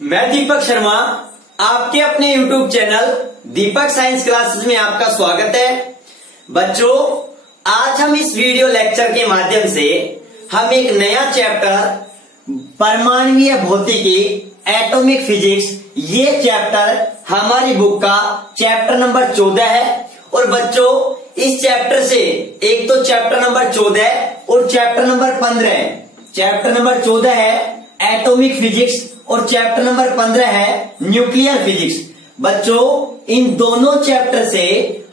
मैं दीपक शर्मा आपके अपने YouTube चैनल दीपक साइंस क्लासेस में आपका स्वागत है। बच्चों, आज हम इस वीडियो लेक्चर के माध्यम से हम एक नया चैप्टर परमाणुीय भौतिकी एटॉमिक फिजिक्स, ये चैप्टर हमारी बुक का चैप्टर नंबर 14 है। और बच्चों, इस चैप्टर से एक तो चैप्टर नंबर 14 और चैप्टर नंबर 15 है। चैप्टर नंबर 14 है एटॉमिक फिजिक्स और चैप्टर नंबर 15 है न्यूक्लियर फिजिक्स। बच्चों, इन दोनों चैप्टर से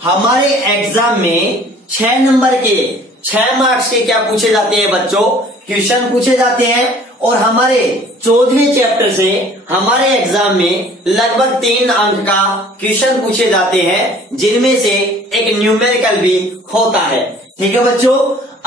हमारे एग्जाम में 6 नंबर के 6 मार्क्स के क्या पूछे जाते हैं बच्चों, क्वेश्चन पूछे जाते हैं। और हमारे 14वें चैप्टर से हमारे एग्जाम में लगभग 3 अंक का क्वेश्चन पूछे जाते हैं, जिनमें से एक न्यूमेरिकल भी होता है। ठीक है बच्चों,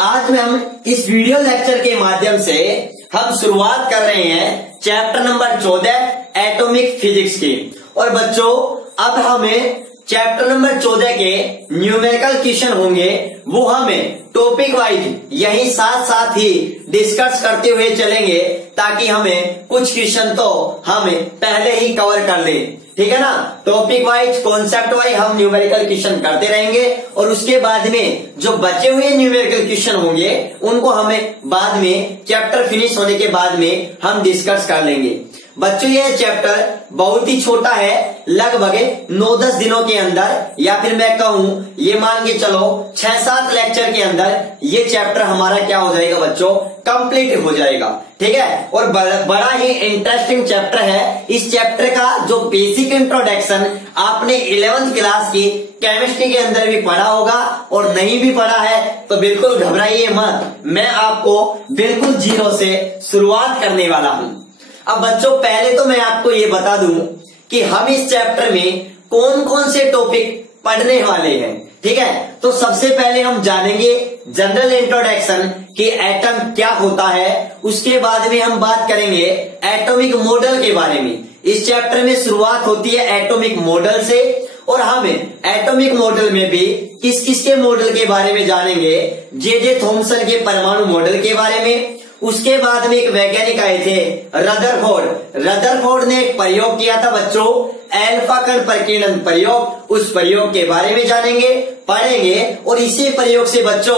आज में हम इस वीडियो लेक्चर के माध्यम से हम शुरुआत कर रहे हैं चैप्टर नंबर 14 एटॉमिक फिजिक्स की। और बच्चों, अब हमें चैप्टर नंबर 14 के न्यूमेरिकल क्वेश्चन होंगे, वो हमें टॉपिक वाइज यही साथ साथ ही डिस्कस करते हुए चलेंगे, ताकि हमें कुछ क्वेश्चन तो हमें पहले ही कवर कर ले। ठीक है ना। टॉपिक वाइज, कॉन्सेप्ट वाइज हम न्यूमेरिकल क्वेश्चन करते रहेंगे और उसके बाद में जो बचे हुए न्यूमेरिकल क्वेश्चन होंगे उनको हमें बाद में चैप्टर फिनिश होने के बाद में हम डिस्कस कर लेंगे। बच्चों, यह चैप्टर बहुत ही छोटा है, लगभग 9-10 दिनों के अंदर, या फिर मैं कहूं ये मान के चलो 6-7 लेक्चर के अंदर ये चैप्टर हमारा क्या हो जाएगा बच्चों, कंप्लीट हो जाएगा। ठीक है। और बड़ा ही इंटरेस्टिंग चैप्टर है। इस चैप्टर का जो बेसिक इंट्रोडक्शन आपने 11th क्लास की केमिस्ट्री के अंदर भी पढ़ा होगा, और नहीं भी पढ़ा है तो बिल्कुल घबराइए मत, मैं आपको बिल्कुल जीरो से शुरुआत करने वाला हूं। अब बच्चों, पहले तो मैं आपको ये बता दूं कि हम इस चैप्टर में कौन कौन से टॉपिक पढ़ने वाले हैं। ठीक है। तो सबसे पहले हम जानेंगे जनरल इंट्रोडक्शन कि एटम क्या होता है। उसके बाद में हम बात करेंगे एटॉमिक मॉडल के बारे में। इस चैप्टर में शुरुआत होती है एटॉमिक मॉडल से, और हम एटॉमिक मॉडल में भी किस किस के मॉडल के बारे में जानेंगे। जे थॉमसन के परमाणु मॉडल के बारे में। उसके बाद में एक वैज्ञानिक आए थे रदरफोर्ड ने एक प्रयोग किया था बच्चों, अल्फा कण प्रकीर्णन प्रयोग। उस प्रयोग के बारे में जानेंगे, पढ़ेंगे। और इसी प्रयोग से बच्चों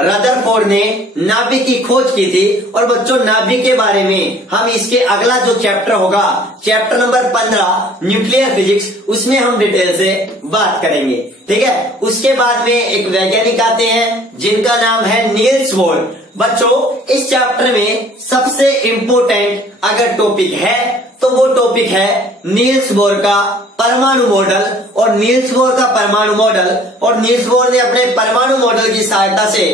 रदरफोर्ड ने नाभिक की खोज की थी। और बच्चों, नाभिक के बारे में हम इसके अगला जो चैप्टर होगा, चैप्टर नंबर 15 न्यूक्लियर फिजिक्स, उसमें हम डिटेल से बात करेंगे। ठीक है। उसके बाद में एक वैज्ञानिक आते हैं जिनका नाम है नील्स बोर। बच्चों, इस चैप्टर में सबसे इंपोर्टेंट अगर टॉपिक है तो वो टॉपिक है नील्स बोर का परमाणु मॉडल। और नील्स बोर का परमाणु मॉडल, और नील्स बोर ने अपने परमाणु मॉडल की सहायता से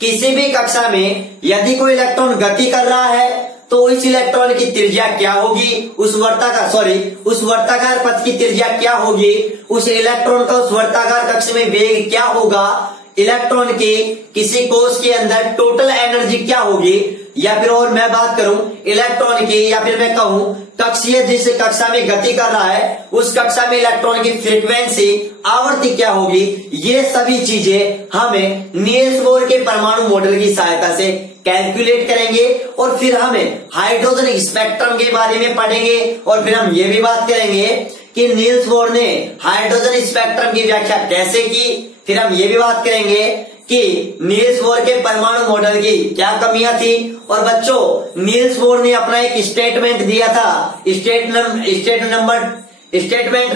किसी भी कक्षा में यदि कोई इलेक्ट्रॉन गति कर रहा है तो इस इलेक्ट्रॉन की त्रिज्या क्या होगी, उस वर्ताकार पथ की त्रिज्या क्या होगी, उस इलेक्ट्रॉन का उस वर्ताकार कक्ष में वेग क्या होगा, इलेक्ट्रॉन की किसी कोश के अंदर टोटल एनर्जी क्या होगी, या फिर और मैं बात करूं इलेक्ट्रॉन की, या फिर मैं कहूं कक्षीय जिस कक्षा में गति कर रहा है उस कक्षा में इलेक्ट्रॉन की फ्रीक्वेंसी आवृत्ति क्या होगी। ये सभी चीजें हमें नील्स बोर के परमाणु मॉडल की सहायता से कैलकुलेट करेंगे। और फिर हमें हाइड्रोजन स्पेक्ट्रम के बारे में पढ़ेंगे। और फिर हम ये भी बात करेंगे कि नील्स बोर ने हाइड्रोजन स्पेक्ट्रम की व्याख्या कैसे की। फिर हम ये भी बात करेंगे कि नील्स बोर के परमाणु मॉडल की क्या कमियां थी। और बच्चों, नील्स बोर ने अपना एक स्टेटमेंट दिया था, स्टेटमेंट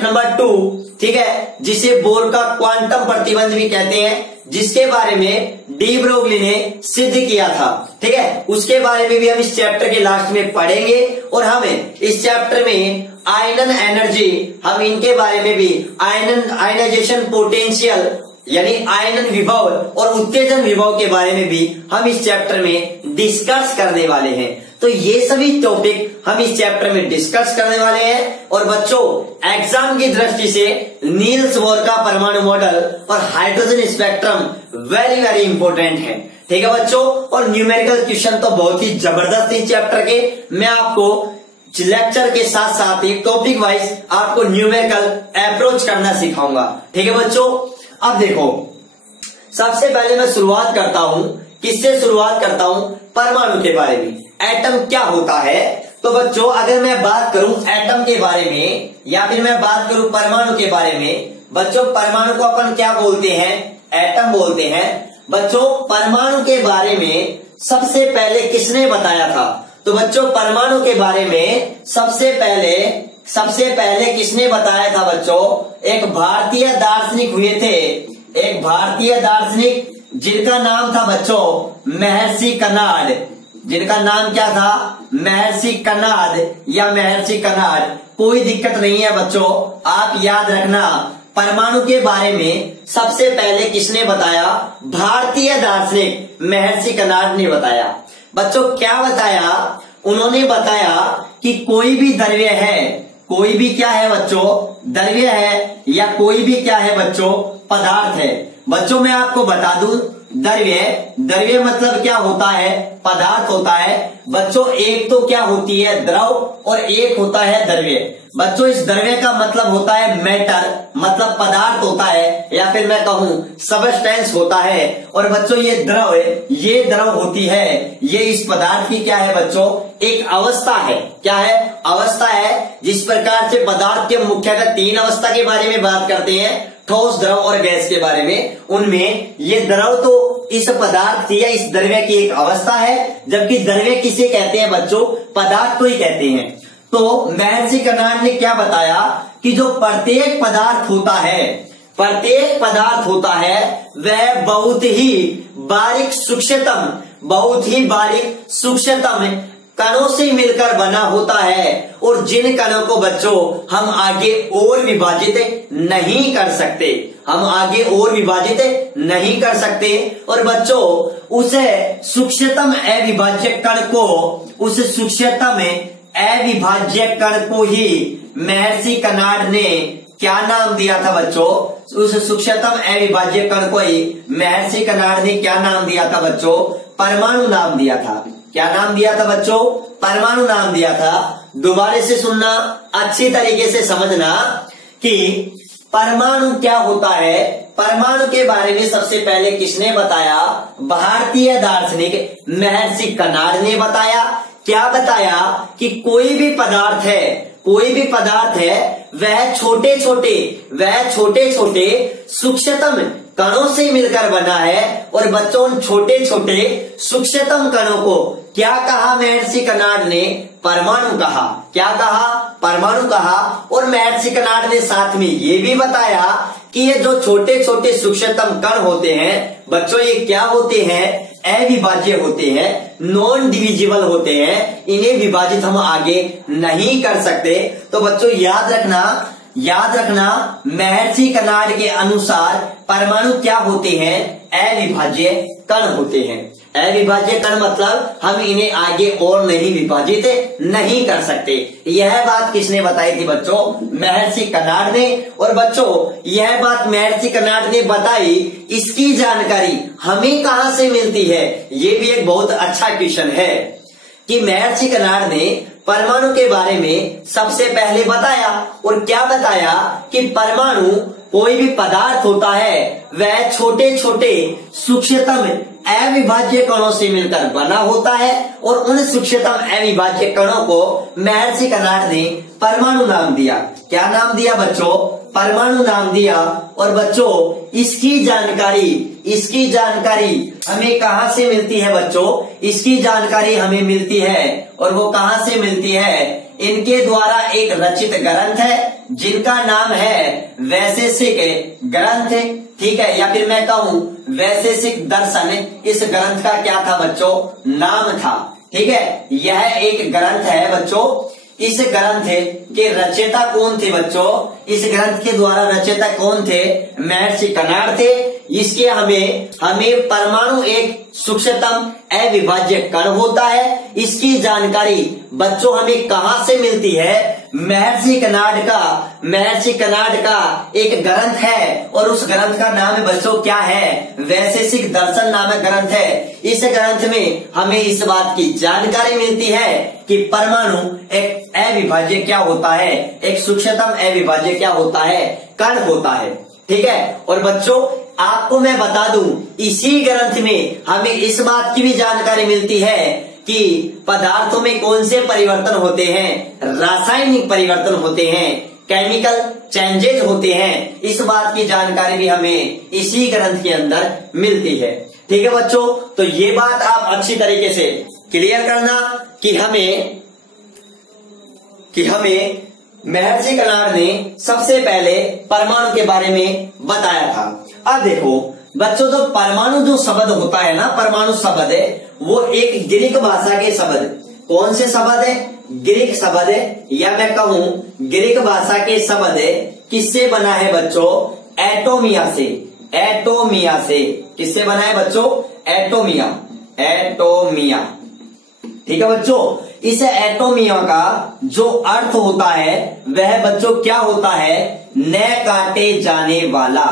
नंबर 2, ठीक है, जिसे बोर का क्वांटम प्रतिबंध भी कहते हैं, जिसके बारे में डी ब्रोगली ने सिद्ध किया था। ठीक है। उसके बारे में भी हम इस चैप्टर के लास्ट में पढ़ेंगे। और हमें इस चैप्टर में आयनन एनर्जी, हम इनके बारे में भी आयनाइजेशन पोटेंशियल यानी आयनन विभव और उत्तेजन विभव के बारे में भी हम इस चैप्टर में डिस्कस करने वाले हैं। तो ये सभी टॉपिक हम इस चैप्टर में डिस्कस करने वाले हैं। और बच्चों, एग्जाम की दृष्टि से नील्स बोर का परमाणु मॉडल और hydrogen spectrum very very important है। ठीक है बच्चों। और न्यूमेरिकल क्वेश्चन तो बहुत ही जबरदस्त इस चैप्टर के, मैं आपको लेक्चर के साथ साथ ही टॉपिक वाइज आपको न्यूमेरिकल अप्रोच करना सिखाऊंगा। ठीक है बच्चों। अब देखो, सबसे पहले मैं शुरुआत करता हूं, किससे शुरुआत करता हूं, परमाणु के बारे में। एटम क्या होता है तो बच्चों अगर मैं बात करूं एटम के बारे में या फिर मैं बात करूं परमाणु के बारे में, बच्चों परमाणु को अपन क्या बोलते हैं? एटम बोलते हैं। बच्चों परमाणु के बारे में सबसे पहले किसने बताया था? तो बच्चों परमाणु के बारे में सबसे पहले किसने बताया था? बच्चों एक भारतीय दार्शनिक हुए थे, एक भारतीय दार्शनिक जिनका नाम था बच्चों महर्षि कणाद। जिनका नाम क्या था? महर्षि कणाद या महर्षि कणाद। कोई दिक्कत नहीं है बच्चों, आप याद रखना परमाणु के बारे में सबसे पहले किसने बताया? भारतीय दार्शनिक महर्षि कणाद ने बताया। बच्चों क्या बताया? उन्होंने बताया कि कोई भी द्रव्य है, कोई भी क्या है बच्चों? द्रव्य है या कोई भी क्या है बच्चों? पदार्थ है। बच्चों मैं आपको बता दूं द्रव्य मतलब क्या होता है? पदार्थ होता है। बच्चों एक तो क्या होती है? द्रव और एक होता है द्रव्य। बच्चों इस द्रव्य का मतलब होता है मैटर, मतलब पदार्थ होता है या फिर मैं कहूं सबस्टेंस होता है। और बच्चों ये द्रव होती है, ये इस पदार्थ की क्या है बच्चों? एक अवस्था है। क्या है? अवस्था है। जिस प्रकार से पदार्थ के मुख्यतः 3 अवस्था के बारे में बात करते हैं, ठोस, द्रव और गैस के बारे में, उनमें ये द्रव तो इस पदार्थ की या इस द्रव्य की एक अवस्था है, जबकि द्रव्य किसे कहते हैं बच्चों? पदार्थ को ही कहते हैं। तो महर्षि कणाद ने क्या बताया कि जो प्रत्येक पदार्थ होता है वह बहुत ही बारीक सूक्ष्मतम कणों से मिलकर बना होता है, और जिन कणों को बच्चों हम आगे और विभाजित नहीं कर सकते, और बच्चों उस सूक्ष्मतम अविभाज्य कण को ही महर्षि कणाद ने क्या नाम दिया था बच्चों? उस सूक्ष्मतम अविभाज्य कण को ही महर्षि कणाद ने क्या नाम दिया था बच्चों? परमाणु नाम दिया था। क्या नाम दिया था बच्चों? परमाणु नाम दिया था। दोबारा से सुनना, अच्छी तरीके से समझना कि परमाणु क्या होता है। परमाणु के बारे में सबसे पहले किसने बताया? भारतीय दार्शनिक महर्षि कणाद ने बताया। क्या बताया कि कोई भी पदार्थ है वह छोटे छोटे सूक्ष्मतम कणों से मिलकर बना है, और बच्चों उन छोटे छोटे सूक्ष्मतम कणों को क्या कहा महर्षि कणाद ने? परमाणु कहा। क्या कहा? परमाणु कहा। और महर्षि कणाद ने साथ में ये भी बताया कि ये जो छोटे छोटे सूक्ष्मतम कण होते हैं बच्चों, ये क्या होते हैं? अविभाज्य होते हैं, नॉन डिविजिबल होते हैं, इन्हें विभाजित हम आगे नहीं कर सकते। तो बच्चों याद रखना महर्षि कणाद के अनुसार परमाणु क्या होते हैं? अविभाज्य कण होते हैं। अविभाज्य कण मतलब हम इन्हें आगे और नहीं विभाजित नहीं कर सकते। यह बात किसने बताई थी बच्चों? महर्षि कणाद ने। और बच्चों यह बात महर्षि कणाद ने बताई, इसकी जानकारी हमें कहां से मिलती है? ये भी एक बहुत अच्छा क्वेश्चन है कि महर्षि कणाद ने परमाणु के बारे में सबसे पहले बताया। और क्या बताया कि परमाणु कोई भी पदार्थ होता है वह छोटे छोटे सूक्ष्मतम अविभाज्य कणों से मिलकर बना होता है, और उन सूक्ष्मतम अविभाज्य कणों को महर्षि कणाद ने परमाणु नाम दिया। क्या नाम दिया बच्चों? परमाणु नाम दिया। और बच्चों इसकी जानकारी हमें कहां से मिलती है बच्चों? इसकी जानकारी हमें मिलती है, और वो कहां से मिलती है? इनके द्वारा एक रचित ग्रंथ है जिनका नाम है वैशेषिक ग्रंथ, ठीक है, या फिर मैं कहूं वैशेषिक दर्शन। इस ग्रंथ का क्या था बच्चों? नाम था। ठीक है, यह एक ग्रंथ है बच्चों। इस ग्रंथ के रचयिता कौन थे बच्चों? इस ग्रंथ के द्वारा रचयिता कौन थे? महर्षि कणाद थे। इसके हमें परमाणु एक सूक्ष्मतम अविभाज्य कण होता है, इसकी जानकारी बच्चों हमें कहां से मिलती है? महर्षि कणाद का एक ग्रंथ है, और उस ग्रंथ का नाम है बच्चों क्या है? वैशेषिक दर्शन नामक ग्रंथ है। इस ग्रंथ में हमें इस बात की जानकारी मिलती है कि परमाणु एक अविभाज्य क्या होता है? एक सूक्ष्मतम अविभाज्य क्या होता है? कण होता है। ठीक है, और बच्चों आपको मैं बता दूं, इसी ग्रंथ में हमें इस बात की भी जानकारी मिलती है कि पदार्थों में कौन से परिवर्तन होते हैं, रासायनिक परिवर्तन होते हैं, केमिकल चेंजेज होते हैं, इस बात की जानकारी भी हमें इसी ग्रंथ के अंदर मिलती है। ठीक है बच्चों, तो ये बात आप अच्छी तरीके से क्लियर करना कि हमें महर्षि कणाद ने सबसे पहले परमाणु के बारे में बताया था। अब देखो बच्चों, तो परमाणु जो शब्द होता है ना, परमाणु शब्द है वो एक ग्रीक भाषा के शब्द, कौन से शब्द है, ग्रीक शब्द है, या मैं कहूं ग्रीक भाषा के शब्द है। किससे बना है बच्चों, एटोमिया से, एटोमिया से। किससे बना है बच्चों, एटोमिया, एटोमिया। ठीक है बच्चों, इस एटोमिया का जो अर्थ होता है वह बच्चों क्या होता है, न काटे जाने वाला,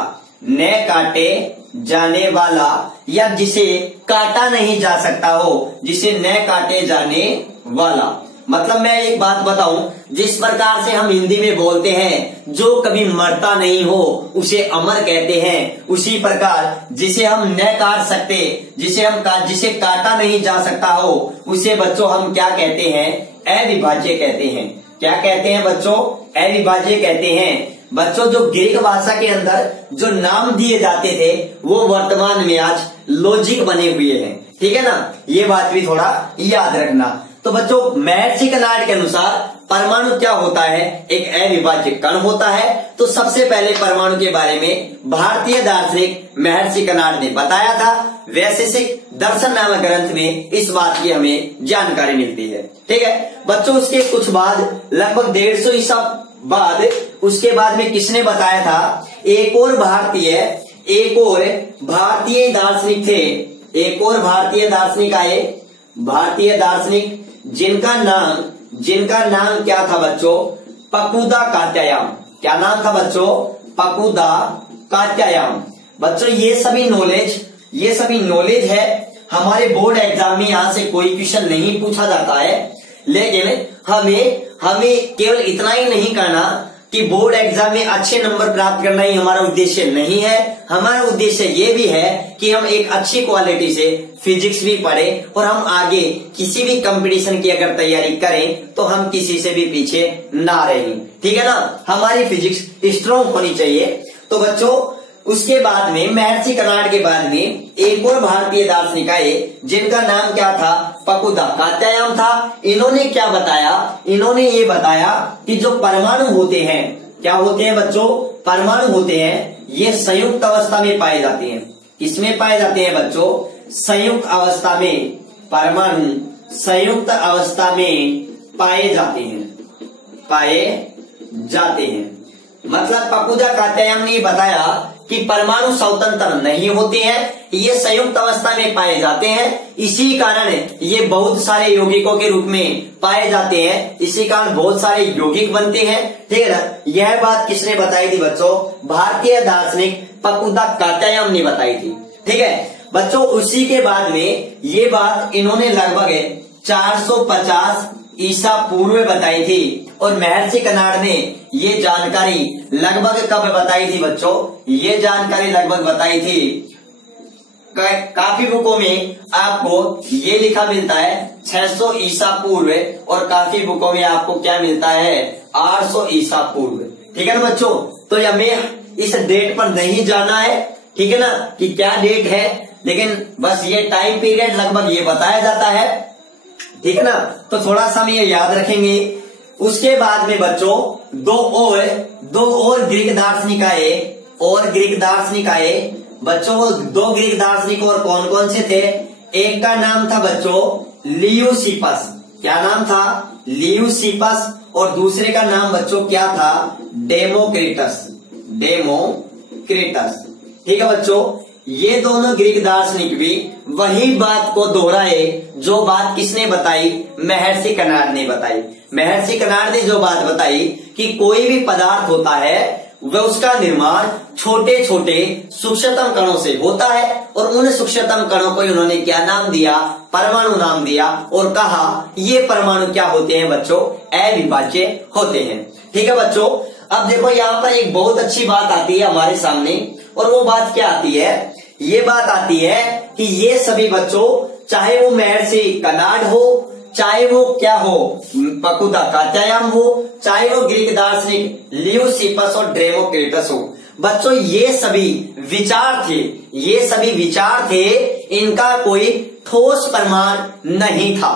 न काटे जाने वाला, या जिसे काटा नहीं जा सकता हो, जिसे न काटे जाने वाला। मतलब मैं एक बात बताऊं, जिस प्रकार से हम हिंदी में बोलते हैं जो कभी मरता नहीं हो उसे अमर कहते हैं, उसी प्रकार जिसे हम न काट सकते, जिसे काटा नहीं जा सकता हो उसे बच्चों हम क्या कहते हैं, अविभाज्य कहते हैं। क्या कहते हैं बच्चों, अविभाज्य कहते हैं। बच्चों जो ग्रीक भाषा के अंदर जो नाम दिए जाते थे वो वर्तमान में आज लॉजिक बने हुए हैं। ठीक है ना, ये बात भी थोड़ा याद रखना। तो बच्चों महर्षि कणाद के अनुसार परमाणु क्या होता है, एक अविभाज्य कण होता है। तो सबसे पहले परमाणु के बारे में भारतीय दार्शनिक महर्षि कणाद ने बताया था। वैशेषिक दर्शन नामक ग्रंथ में इस बात की हमें जानकारी मिलती है। ठीक है बच्चों, उसके कुछ बाद लगभग 150 ईसा बाद उसके बाद में किसने बताया था, एक और भारतीय दार्शनिक थे, एक और भारतीय दार्शनिक आए, भारतीय दार्शनिक जिनका नाम क्या था बच्चों, पकुदा कात्यायान। क्या नाम था बच्चों, पकुदा कात्यायान। बच्चों ये सभी नॉलेज है, हमारे बोर्ड एग्जाम में यहाँ से कोई क्वेश्चन नहीं पूछा जाता है, लेकिन हमें केवल इतना ही नहीं करना कि बोर्ड एग्जाम में अच्छे नंबर प्राप्त करना ही हमारा उद्देश्य नहीं है। हमारा उद्देश्य ये भी है कि हम एक अच्छी क्वालिटी से फिजिक्स भी पढ़ें और हम आगे किसी भी कंपटीशन की अगर तैयारी करें तो हम किसी से भी पीछे ना रहें। ठीक है ना, हमारी फिजिक्स स्ट्रॉन्ग होनी चाहिए। तो बच्चों उसके बाद में महर्षि कणाद के बाद में एक और भारतीय दार्शनिक आए जिनका नाम क्या था, पकुदा कात्यायन था। इन्होंने क्या बताया, इन्होंने ये बताया कि जो परमाणु होते हैं, क्या होते हैं बच्चों, परमाणु होते हैं, ये संयुक्त अवस्था में पाए जाते हैं। किसमें पाए जाते हैं बच्चों, संयुक्त अवस्था में। परमाणु संयुक्त अवस्था में पाए जाते हैं। मतलब पकुदा कात्यायन ने बताया कि परमाणु स्वतंत्र नहीं होते हैं, ये संयुक्त अवस्था में पाए जाते हैं। इसी कारण ये बहुत सारे यौगिकों के रूप में पाए जाते हैं, इसी कारण बहुत सारे यौगिक बनते हैं। ठीक है ना, यह बात किसने बताई थी बच्चों, भारतीय दार्शनिक पकुदा कात्यायन ने बताई थी। ठीक है बच्चों, उसी के बाद में ये बात इन्होंने लगभग 450 ईसा पूर्व बताई थी। और महर्षि कणाद ने ये जानकारी लगभग कब बताई थी बच्चों, ये जानकारी लगभग बताई थी, काफी बुकों में आपको ये लिखा मिलता है 600 ईसा पूर्व, और काफी बुकों में आपको क्या मिलता है, 800 ईसा पूर्व। ठीक है ना बच्चों, तो हमें इस डेट पर नहीं जाना है, ठीक है ना, कि क्या डेट है, लेकिन बस ये टाइम पीरियड लगभग ये बताया जाता है। ठीक है ना, तो थोड़ा सा हम ये याद रखेंगे। उसके बाद में बच्चों दो और ग्रीक दार्शनिक आए, बच्चों वो 2 ग्रीक दार्शनिक और कौन कौन से थे, एक का नाम था बच्चों लियूसिपस। क्या नाम था, लियूसिपस। और दूसरे का नाम बच्चों क्या था, डेमोक्रिटस। ठीक है बच्चों, ये दोनों ग्रीक दार्शनिक भी वही बात को दोहराए जो बात किसने बताई, महर्षि कणाद ने बताई। महर्षि कणाद ने जो बात बताई कि कोई भी पदार्थ होता है वह उसका निर्माण छोटे छोटे सूक्ष्मतम कणों से होता है, और उन सूक्ष्मतम कणों को उन्होंने क्या नाम दिया, परमाणु नाम दिया, और कहा ये परमाणु क्या होते हैं बच्चों, अविभाज्य होते हैं। ठीक है बच्चों, अब देखो यहाँ पर एक बहुत अच्छी बात आती है हमारे सामने, और वो बात क्या आती है, ये बात आती है कि ये सभी बच्चों चाहे वो महर्षि कर्नाड हो, चाहे वो क्या हो पकुदा कात्यायन हो, चाहे वो ग्रीक दार्शनिक ल्यूसिपस और डेमोक्रिटस हो। बच्चों ये सभी विचार थे, इनका कोई ठोस प्रमाण नहीं था।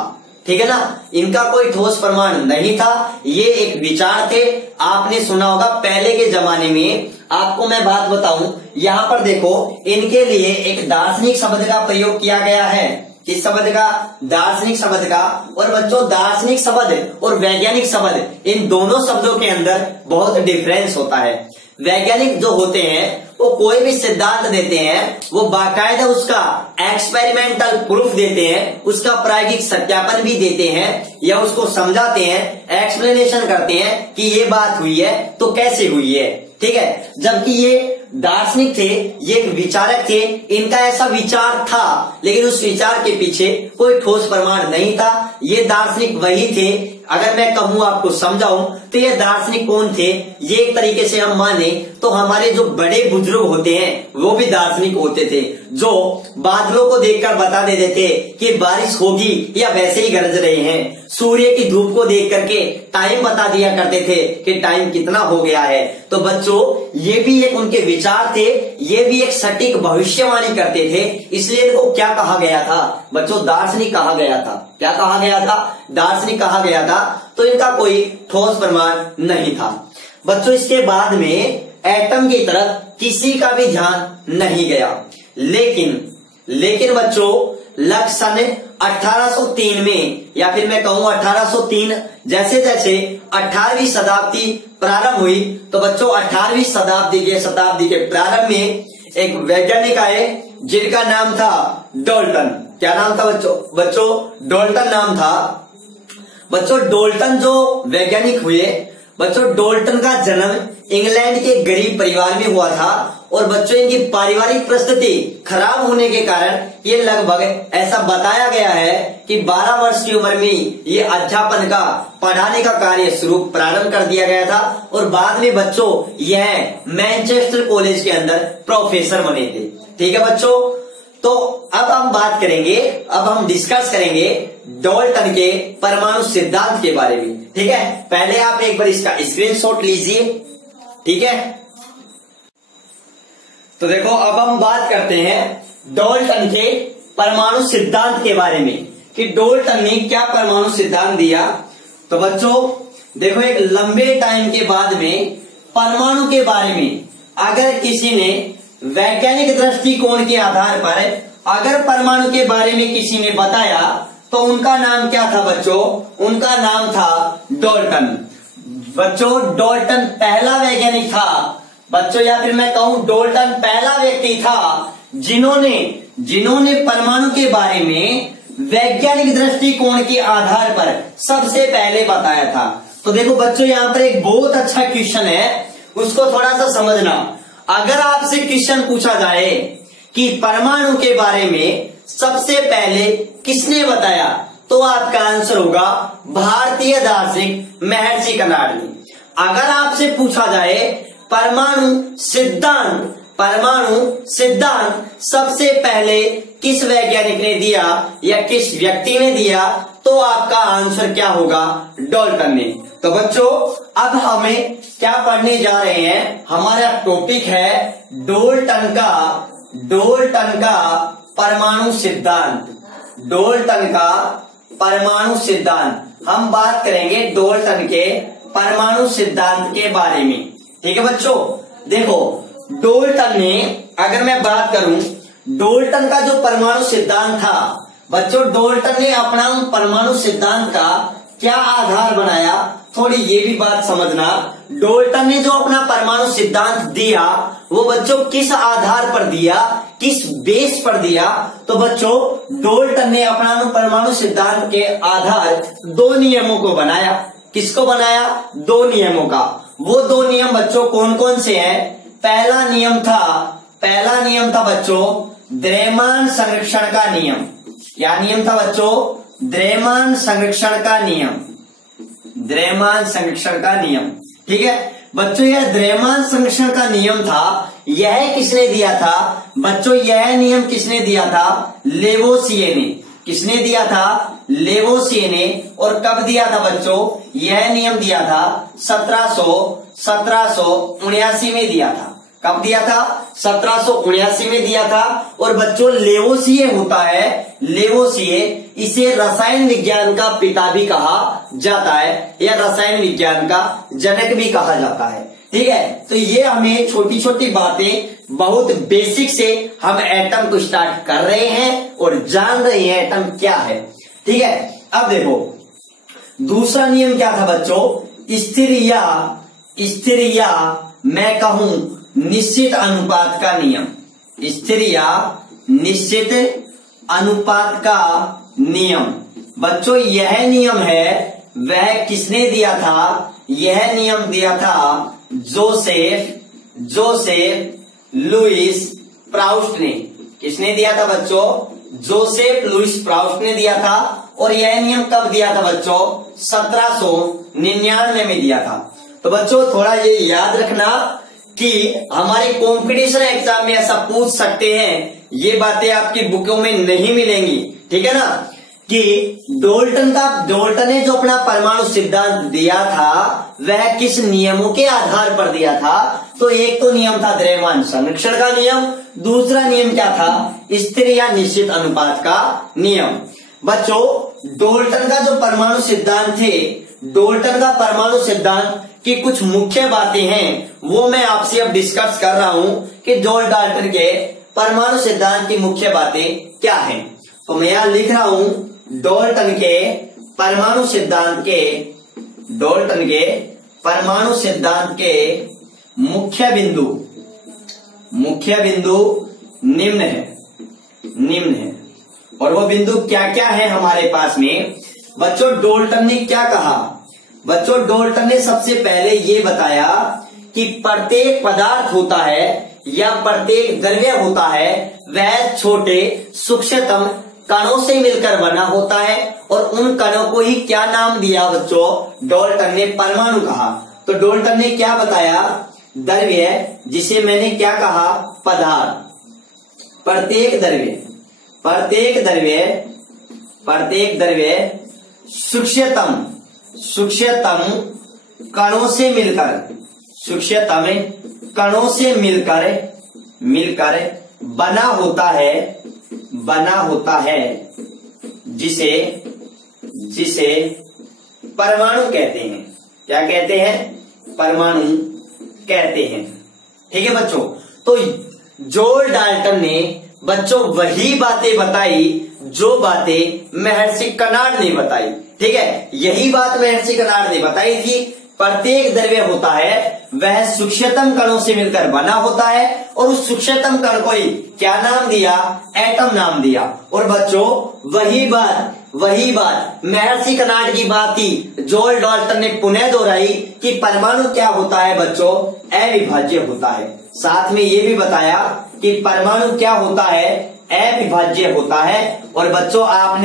ठीक है ना, इनका कोई ठोस प्रमाण नहीं था, ये एक विचार थे। आपने सुना होगा पहले के जमाने में, आपको मैं बात बताऊं, यहां पर देखो इनके लिए एक दार्शनिक शब्द का प्रयोग किया गया है। किस शब्द का? दार्शनिक शब्द का। और बच्चों दार्शनिक शब्द और वैज्ञानिक शब्द, इन दोनों शब्दों के अंदर बहुत डिफरेंस होता है। वैज्ञानिक जो होते हैं वो कोई भी सिद्धांत देते हैं, वो बाकायदा उसका एक्सपेरिमेंटल प्रूफ देते हैं, उसका प्रायोगिक सत्यापन भी देते हैं, या उसको समझाते हैं, एक्सप्लेनेशन करते हैं कि ये बात हुई है तो कैसे हुई है। ठीक है, जबकि ये दार्शनिक थे, ये एक विचारक थे, इनका ऐसा विचार था लेकिन उस विचार के पीछे कोई ठोस प्रमाण नहीं था। ये दार्शनिक वही थे, अगर मैं कहूं आपको समझाऊं तो ये दार्शनिक कौन थे, ये एक तरीके से हम माने तो हमारे जो बड़े बुजुर्ग होते हैं वो भी दार्शनिक होते थे, जो बादलों को देखकर बता देते थे कि बारिश होगी या वैसे ही गरज रहे हैं, सूर्य की धूप को देख करके टाइम बता दिया करते थे कि टाइम कितना हो गया है। तो बच्चों ये भी एक उनके विचार थे, ये भी एक सटीक भविष्यवाणी करते थे, इसलिए इनको क्या कहा गया था बच्चों? दार्शनिक कहा गया था। क्या कहा गया था? दार्शनिक कहा गया था। तो इनका कोई ठोस प्रमाण नहीं था। बच्चों इसके बाद में एटम की तरफ किसी का भी ध्यान नहीं गया, लेकिन बच्चों लगभग सन 1803 में, या फिर मैं कहूं 1803, जैसे जैसे 18वीं शताब्दी प्रारंभ हुई तो बच्चों 18वीं शताब्दी के प्रारंभ में एक वैज्ञानिक आए जिनका नाम था डाल्टन। क्या नाम था बच्चों? डाल्टन नाम था। बच्चों डाल्टन जो वैज्ञानिक हुए, बच्चों डाल्टन का जन्म इंग्लैंड के गरीब परिवार में हुआ था, और बच्चों इनकी पारिवारिक परिस्थिति खराब होने के कारण ये लगभग ऐसा बताया गया है कि 12 वर्ष की उम्र में ये अध्यापन का, पढ़ाने का कार्य शुरू प्रारंभ कर दिया गया था, और बाद में बच्चों यह मैनचेस्टर कॉलेज के अंदर प्रोफेसर बने थे। ठीक है बच्चों, तो अब हम बात करेंगे, अब हम डिस्कस करेंगे डाल्टन के परमाणु सिद्धांत के बारे में। ठीक है, पहले आप एक बार इसका स्क्रीनशॉट लीजिए। ठीक है, तो देखो अब हम बात करते हैं डाल्टन के परमाणु सिद्धांत के बारे में कि डाल्टन ने क्या परमाणु सिद्धांत दिया। तो बच्चों देखो, एक लंबे टाइम के बाद में परमाणु के बारे में अगर किसी ने वैज्ञानिक दृष्टिकोण के आधार पर अगर परमाणु के बारे में किसी ने बताया तो उनका नाम क्या था बच्चों? उनका नाम था डाल्टन। बच्चों डाल्टन पहला वैज्ञानिक था बच्चों, या फिर मैं कहूं डाल्टन पहला व्यक्ति था जिन्होंने परमाणु के बारे में वैज्ञानिक दृष्टिकोण के आधार पर सबसे पहले बताया था। तो देखो बच्चों यहाँ पर एक बहुत अच्छा क्वेश्चन है, उसको थोड़ा सा समझना। अगर आपसे क्वेश्चन पूछा जाए कि परमाणु के बारे में सबसे पहले किसने बताया, तो आपका आंसर होगा भारतीय दार्शनिक महर्षि कर्नाड ने। अगर आपसे पूछा जाए परमाणु सिद्धांत सबसे पहले किस वैज्ञानिक ने दिया या किस व्यक्ति ने दिया, तो आपका आंसर क्या होगा? डाल्टन ने। तो बच्चों अब हमें क्या पढ़ने जा रहे हैं, हमारा टॉपिक है डाल्टन का परमाणु सिद्धांत। डाल्टन का परमाणु सिद्धांत हम बात करेंगे डाल्टन के परमाणु सिद्धांत के बारे में। ठीक है बच्चों, देखो डाल्टन ने, अगर मैं बात करूं डाल्टन का जो परमाणु सिद्धांत था बच्चों, डाल्टन ने अपना परमाणु सिद्धांत का क्या आधार बनाया, थोड़ी ये भी बात समझना। डाल्टन ने जो अपना परमाणु सिद्धांत दिया वो बच्चों किस आधार पर दिया, किस बेस पर दिया? तो बच्चों डाल्टन ने अपना परमाणु सिद्धांत के आधार 2 नियमों को बनाया। किसको बनाया? 2 नियमों का। वो 2 नियम बच्चों कौन कौन से हैं? पहला नियम था बच्चों द्रव्यमान संरक्षण का नियम। क्या नियम था बच्चों? द्रव्यमान संरक्षण का नियम। ठीक है बच्चों, यह द्रव्यमान संरक्षण का नियम था। यह किसने दिया था बच्चों? यह नियम किसने दिया था? लेवोसिये ने। किसने दिया था? लेवोसिए ने। और कब दिया था बच्चों? यह नियम दिया था 1779 में दिया था। कब दिया था? 1779 में दिया था। और बच्चों लेवोसिए होता है, लेवोसिए, इसे रसायन विज्ञान का पिता भी कहा जाता है या रसायन विज्ञान का जनक भी कहा जाता है। ठीक है, तो ये हमें छोटी छोटी बातें बहुत बेसिक से हम एटम को स्टार्ट कर रहे हैं और जान रहे हैं एटम क्या है। ठीक है, अब देखो दूसरा नियम क्या था बच्चों? स्थिर या मैं कहूं निश्चित अनुपात का नियम। स्थिर या निश्चित अनुपात का नियम बच्चों, यह नियम है वह किसने दिया था? यह नियम दिया था जोसेफ लुइस प्राउस्ट ने। किसने दिया था बच्चों? जोसेफ लुइस प्राउस्ट ने दिया था। और यह नियम कब दिया था बच्चों? 1799 में दिया था। तो बच्चों थोड़ा ये याद रखना कि हमारे कंपटीशन एग्जाम में ऐसा पूछ सकते हैं, ये बातें आपकी बुकों में नहीं मिलेंगी। ठीक है ना, कि डाल्टन ने जो अपना परमाणु सिद्धांत दिया था वह किस नियमों के आधार पर दिया था? तो एक तो नियम था द्रव्यमान संरक्षण का नियम, दूसरा नियम क्या था? स्थिर या निश्चित अनुपात का नियम। बच्चों डाल्टन का जो परमाणु सिद्धांत थे, डाल्टन का परमाणु सिद्धांत की कुछ मुख्य बातें हैं वो मैं आपसे अब डिस्कस कर रहा हूं कि जॉन डाल्टन के परमाणु सिद्धांत की मुख्य बातें क्या हैं। तो मैं यहां लिख रहा हूं डाल्टन के परमाणु सिद्धांत के मुख्य बिंदु निम्न है। और वो बिंदु क्या क्या है हमारे पास में? बच्चों डाल्टन ने क्या कहा? बच्चों डाल्टन ने सबसे पहले ये बताया कि प्रत्येक पदार्थ होता है या प्रत्येक द्रव्य होता है वह छोटे सूक्ष्मतम कणों से मिलकर बना होता है। और उन कणों को ही क्या नाम दिया बच्चों? डाल्टन ने परमाणु कहा। तो डाल्टन ने क्या बताया? द्रव्य, जिसे मैंने क्या कहा? पदार्थ। प्रत्येक द्रव्य सूक्ष्मतम कणों से मिलकर बना होता है जिसे परमाणु कहते हैं। क्या कहते हैं? परमाणु कहते हैं। ठीक है बच्चों, तो जॉन डाल्टन ने बच्चों वही बातें बताई जो बातें महर्षि कर्नाड ने बताई। ठीक है, यही बात महर्षि कर्नाड ने बताई थी। प्रत्येक द्रव्य होता है वह सूक्ष्मतम कणों से मिलकर बना होता है और उस सूक्ष्मतम कण को ही क्या नाम दिया? एटम नाम दिया। और बच्चों वही बात महर्षि कर्नाड की बात ही जॉन डाल्टन ने पुनः दोहराई कि परमाणु क्या होता है बच्चों? अविभाज्य होता है। साथ में ये भी बताया कि परमाणु क्या होता है? अविभाज्य होता है। और बच्चों आप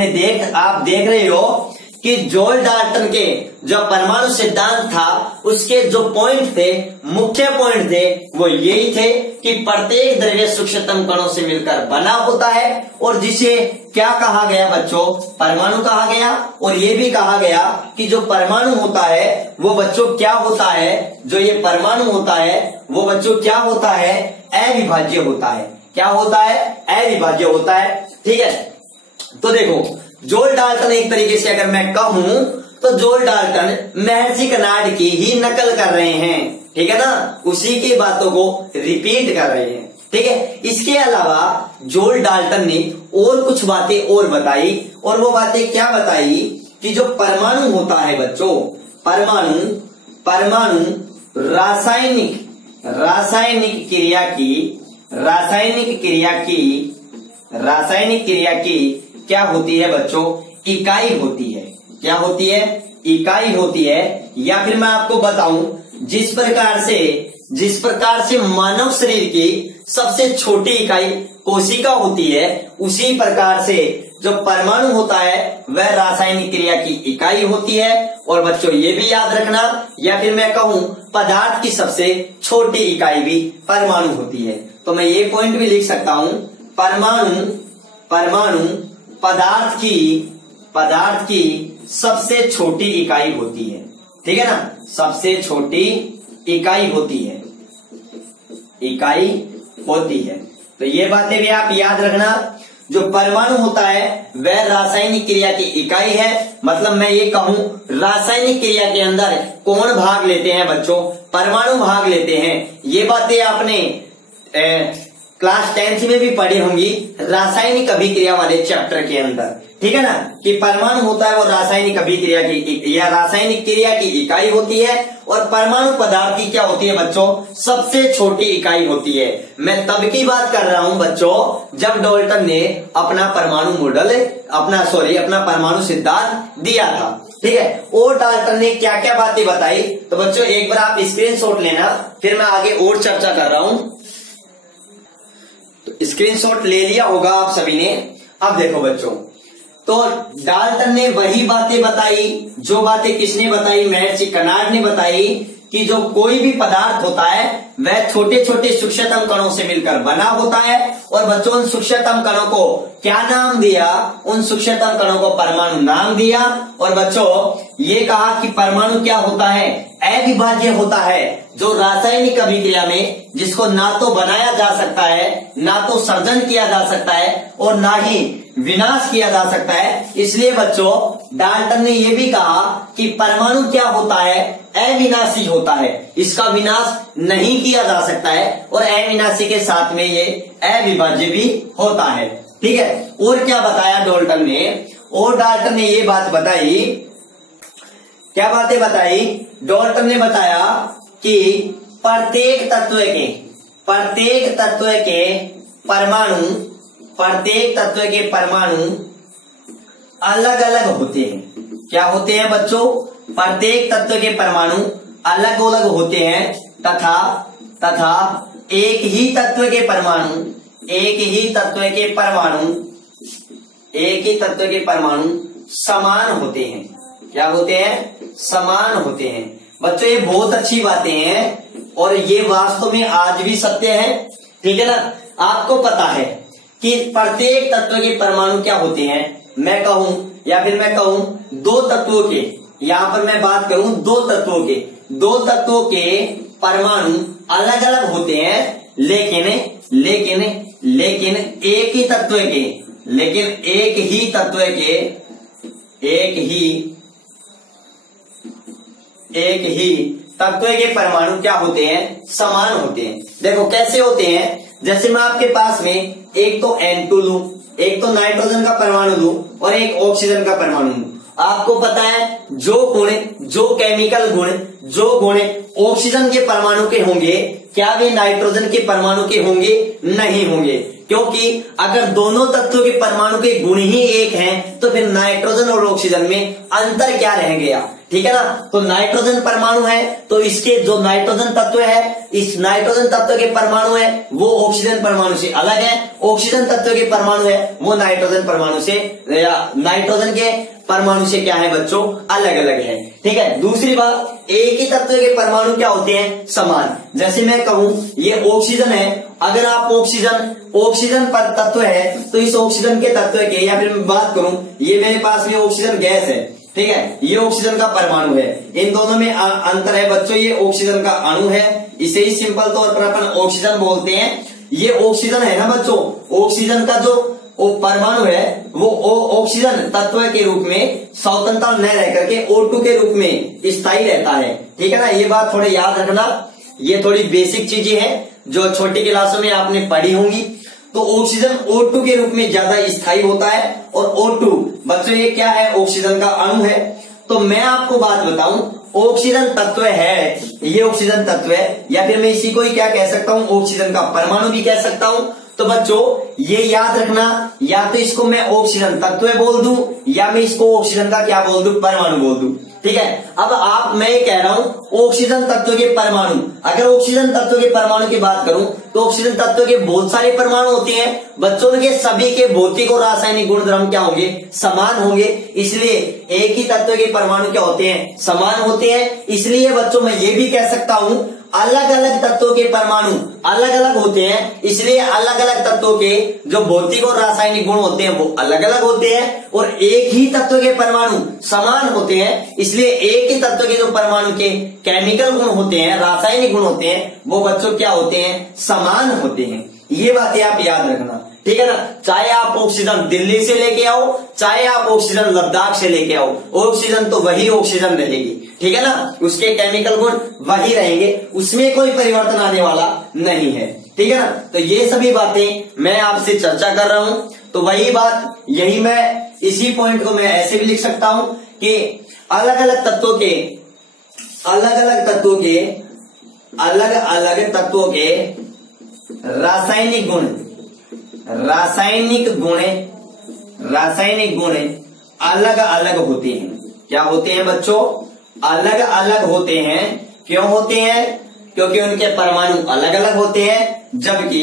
देख रहे हो कि जॉन डाल्टन के जो परमाणु सिद्धांत था उसके जो पॉइंट थे, मुख्य पॉइंट थे, वो यही थे कि प्रत्येक द्रव्य सूक्ष्मतम कणों से मिलकर बना होता है और जिसे क्या कहा गया बच्चों? परमाणु कहा गया। और ये भी कहा गया कि जो परमाणु होता है वो बच्चों क्या होता है? जो ये परमाणु होता है वो बच्चों क्या होता है? अविभाज्य होता है। क्या होता है? अविभाज्य होता है। ठीक है, तो देखो जॉन डाल्टन एक तरीके से अगर मैं कहूं तो जॉन डाल्टन महर्षि कर्नाड की ही नकल कर रहे हैं। ठीक है ना, उसी की बातों को रिपीट कर रहे हैं। ठीक है, इसके अलावा जॉन डाल्टन ने और कुछ बातें और बताई। और वो बातें क्या बताई कि जो परमाणु होता है बच्चों, परमाणु रासायनिक क्रिया की क्या होती है बच्चों? इकाई होती है। क्या होती है? इकाई होती है। या फिर मैं आपको बताऊं, जिस प्रकार से मानव शरीर की सबसे छोटी इकाई कोशिका होती है, उसी प्रकार से जो परमाणु होता है वह रासायनिक क्रिया की इकाई होती है। और बच्चों ये भी याद रखना, या फिर मैं कहूं पदार्थ की सबसे छोटी इकाई भी परमाणु होती है। तो मैं ये पॉइंट भी लिख सकता हूं, परमाणु पदार्थ की सबसे छोटी इकाई होती है, ठीक है ना, सबसे छोटी इकाई होती है। तो ये बातें भी आप याद रखना। जो परमाणु होता है वह रासायनिक क्रिया की इकाई है। मतलब मैं ये कहूं रासायनिक क्रिया के अंदर कौन भाग लेते हैं बच्चों? परमाणु भाग लेते हैं। ये बातें आपने क्लास 10th में भी पढ़ी होंगी रासायनिक अभिक्रिया वाले चैप्टर के अंदर, ठीक है ना, कि परमाणु होता है वो रासायनिक अभिक्रिया की या रासायनिक क्रिया की इकाई होती है और परमाणु पदार्थ की क्या होती है बच्चों? सबसे छोटी इकाई होती है। मैं तब की बात कर रहा हूं बच्चों जब डाल्टन ने अपना परमाणु सिद्धांत दिया था, ठीक है। और डाल्टन ने क्या क्या बातें बताई, तो बच्चों एक बार आप स्क्रीनशॉट लेना, फिर मैं आगे और चर्चा कर रहा हूं। तो स्क्रीनशॉट ले लिया होगा आप सभी ने। अब देखो बच्चों, तो डाल्टन ने वही बातें बताई जो बातें किसने बताई? महर्षि कर्नाड ने बताई कि जो कोई भी पदार्थ होता है वह छोटे छोटे सूक्ष्मतम कणों से मिलकर बना होता है। और बच्चों उन सूक्ष्मतम कणों को क्या नाम दिया? उन सूक्ष्मतम कणों को परमाणु नाम दिया। और बच्चों ये कहा कि परमाणु क्या होता है? अविभाज्य होता है, जो रासायनिक अभिक्रिया में जिसको ना तो बनाया जा सकता है, ना तो सर्जन किया जा सकता है और ना ही विनाश किया जा सकता है। इसलिए बच्चों डाल्टन ने यह भी कहा कि परमाणु क्या होता है? अविनाशी होता है, इसका विनाश नहीं किया जा सकता है और अविनाशी के साथ में ये अविभाज्य भी होता है, ठीक है। और क्या बताया डाल्टन ने? और डाल्टन ने ये बात बताई, क्या बातें बताई? डाल्टन ने बताया कि प्रत्येक तत्व के परमाणु अलग अलग होते हैं। क्या होते हैं बच्चों? प्रत्येक तत्व के परमाणु अलग अलग होते हैं तथा एक ही तत्व के परमाणु समान होते हैं। क्या होते हैं? समान होते हैं। बच्चों ये बहुत अच्छी बातें हैं और ये वास्तव में आज भी सत्य है, ठीक है ना। आपको पता है कि प्रत्येक तत्व के परमाणु क्या होते हैं? मैं कहूं दो तत्वों के, यहां पर मैं बात करूं दो तत्वों के परमाणु अलग अलग होते हैं, लेकिन एक ही तत्व के परमाणु क्या होते हैं? समान होते हैं। देखो कैसे होते हैं? जैसे मैं आपके पास में एक तो N2 लूं, एक तो नाइट्रोजन का परमाणु लूं और एक ऑक्सीजन का परमाणु लूं। आपको पता है जो केमिकल गुण ऑक्सीजन के परमाणु के होंगे, क्या वे नाइट्रोजन के परमाणु के होंगे? नहीं होंगे, क्योंकि अगर दोनों तत्वों के परमाणु के गुण ही एक हैं तो फिर नाइट्रोजन और ऑक्सीजन में अंतर क्या रह गया, ठीक है ना। तो नाइट्रोजन परमाणु है तो इसके जो नाइट्रोजन तत्व है, इस नाइट्रोजन तत्व के परमाणु है वो ऑक्सीजन परमाणु से अलग है, ऑक्सीजन तत्व के परमाणु है वो नाइट्रोजन परमाणु से या नाइट्रोजन के परमाणु से क्या है बच्चों? अलग अलग है, ठीक है। दूसरी बात, एक ही तत्व के परमाणु क्या होते हैं? समान। जैसे मैं कहूं ये ऑक्सीजन है, अगर आप ऑक्सीजन पर तत्व है तो इस ऑक्सीजन के तत्व के, या फिर मैं बात करूं ये मेरे पास में ऑक्सीजन गैस है, ठीक है, ये ऑक्सीजन का परमाणु है, इन दोनों में अंतर है बच्चों। ये ऑक्सीजन का अणु है, इसे ही सिंपल तौर पर अपन ऑक्सीजन बोलते हैं। ये ऑक्सीजन है ना बच्चों, ऑक्सीजन का जो परमाणु है वो ऑक्सीजन तत्व के रूप में स्वतंत्र न रह करके O2 के रूप में स्थायी रहता है, ठीक है ना। ये बात थोड़े याद रखना, ये थोड़ी बेसिक चीजें हैं जो छोटी क्लासों में आपने पढ़ी होंगी। तो ऑक्सीजन O2 के रूप में ज्यादा स्थायी होता है और O2 बच्चों ये क्या है? ऑक्सीजन का अणु है। तो मैं आपको बात बताऊं, ऑक्सीजन तत्व है, ये ऑक्सीजन तत्व है, या फिर मैं इसी को ही क्या कह सकता हूं? ऑक्सीजन का परमाणु भी कह सकता हूं। तो बच्चों ये याद रखना, या तो इसको मैं ऑक्सीजन तत्व बोल दूं या मैं इसको ऑक्सीजन का क्या बोल दूं? परमाणु बोल दूं, ठीक है। अब मैं कह रहा हूं ऑक्सीजन तत्व के परमाणु, अगर ऑक्सीजन तत्व के परमाणु की बात करूं तो ऑक्सीजन तत्व के बहुत सारे परमाणु होते हैं बच्चों के, सभी के भौतिक और रासायनिक गुणधर्म क्या होंगे? समान होंगे। इसलिए एक ही तत्व के परमाणु क्या होते हैं? समान होते हैं। इसलिए बच्चों मैं ये भी कह सकता हूं अलग अलग तत्वों के परमाणु अलग अलग होते हैं, इसलिए अलग अलग तत्वों के जो भौतिक और रासायनिक गुण होते हैं वो अलग अलग होते हैं, और एक ही तत्व के परमाणु समान होते हैं, इसलिए एक ही तत्व के जो परमाणु के केमिकल गुण होते हैं, रासायनिक गुण होते हैं, वो बच्चों क्या होते हैं, समान होते हैं। ये बातें आप याद रखना, ठीक है ना। चाहे आप ऑक्सीजन दिल्ली से लेके आओ, चाहे आप ऑक्सीजन लद्दाख से लेके आओ, ऑक्सीजन तो वही ऑक्सीजन रहेगी, ठीक है ना, उसके केमिकल गुण वही रहेंगे, उसमें कोई परिवर्तन आने वाला नहीं है, ठीक है ना। तो ये सभी बातें मैं आपसे चर्चा कर रहा हूं, तो वही बात यही मैं इसी पॉइंट को मैं ऐसे भी लिख सकता हूं कि अलग अलग तत्वों के रासायनिक गुण अलग अलग होते हैं। क्या होते हैं बच्चों, अलग अलग होते हैं। क्यों होते हैं, क्योंकि उनके परमाणु अलग अलग होते हैं, जबकि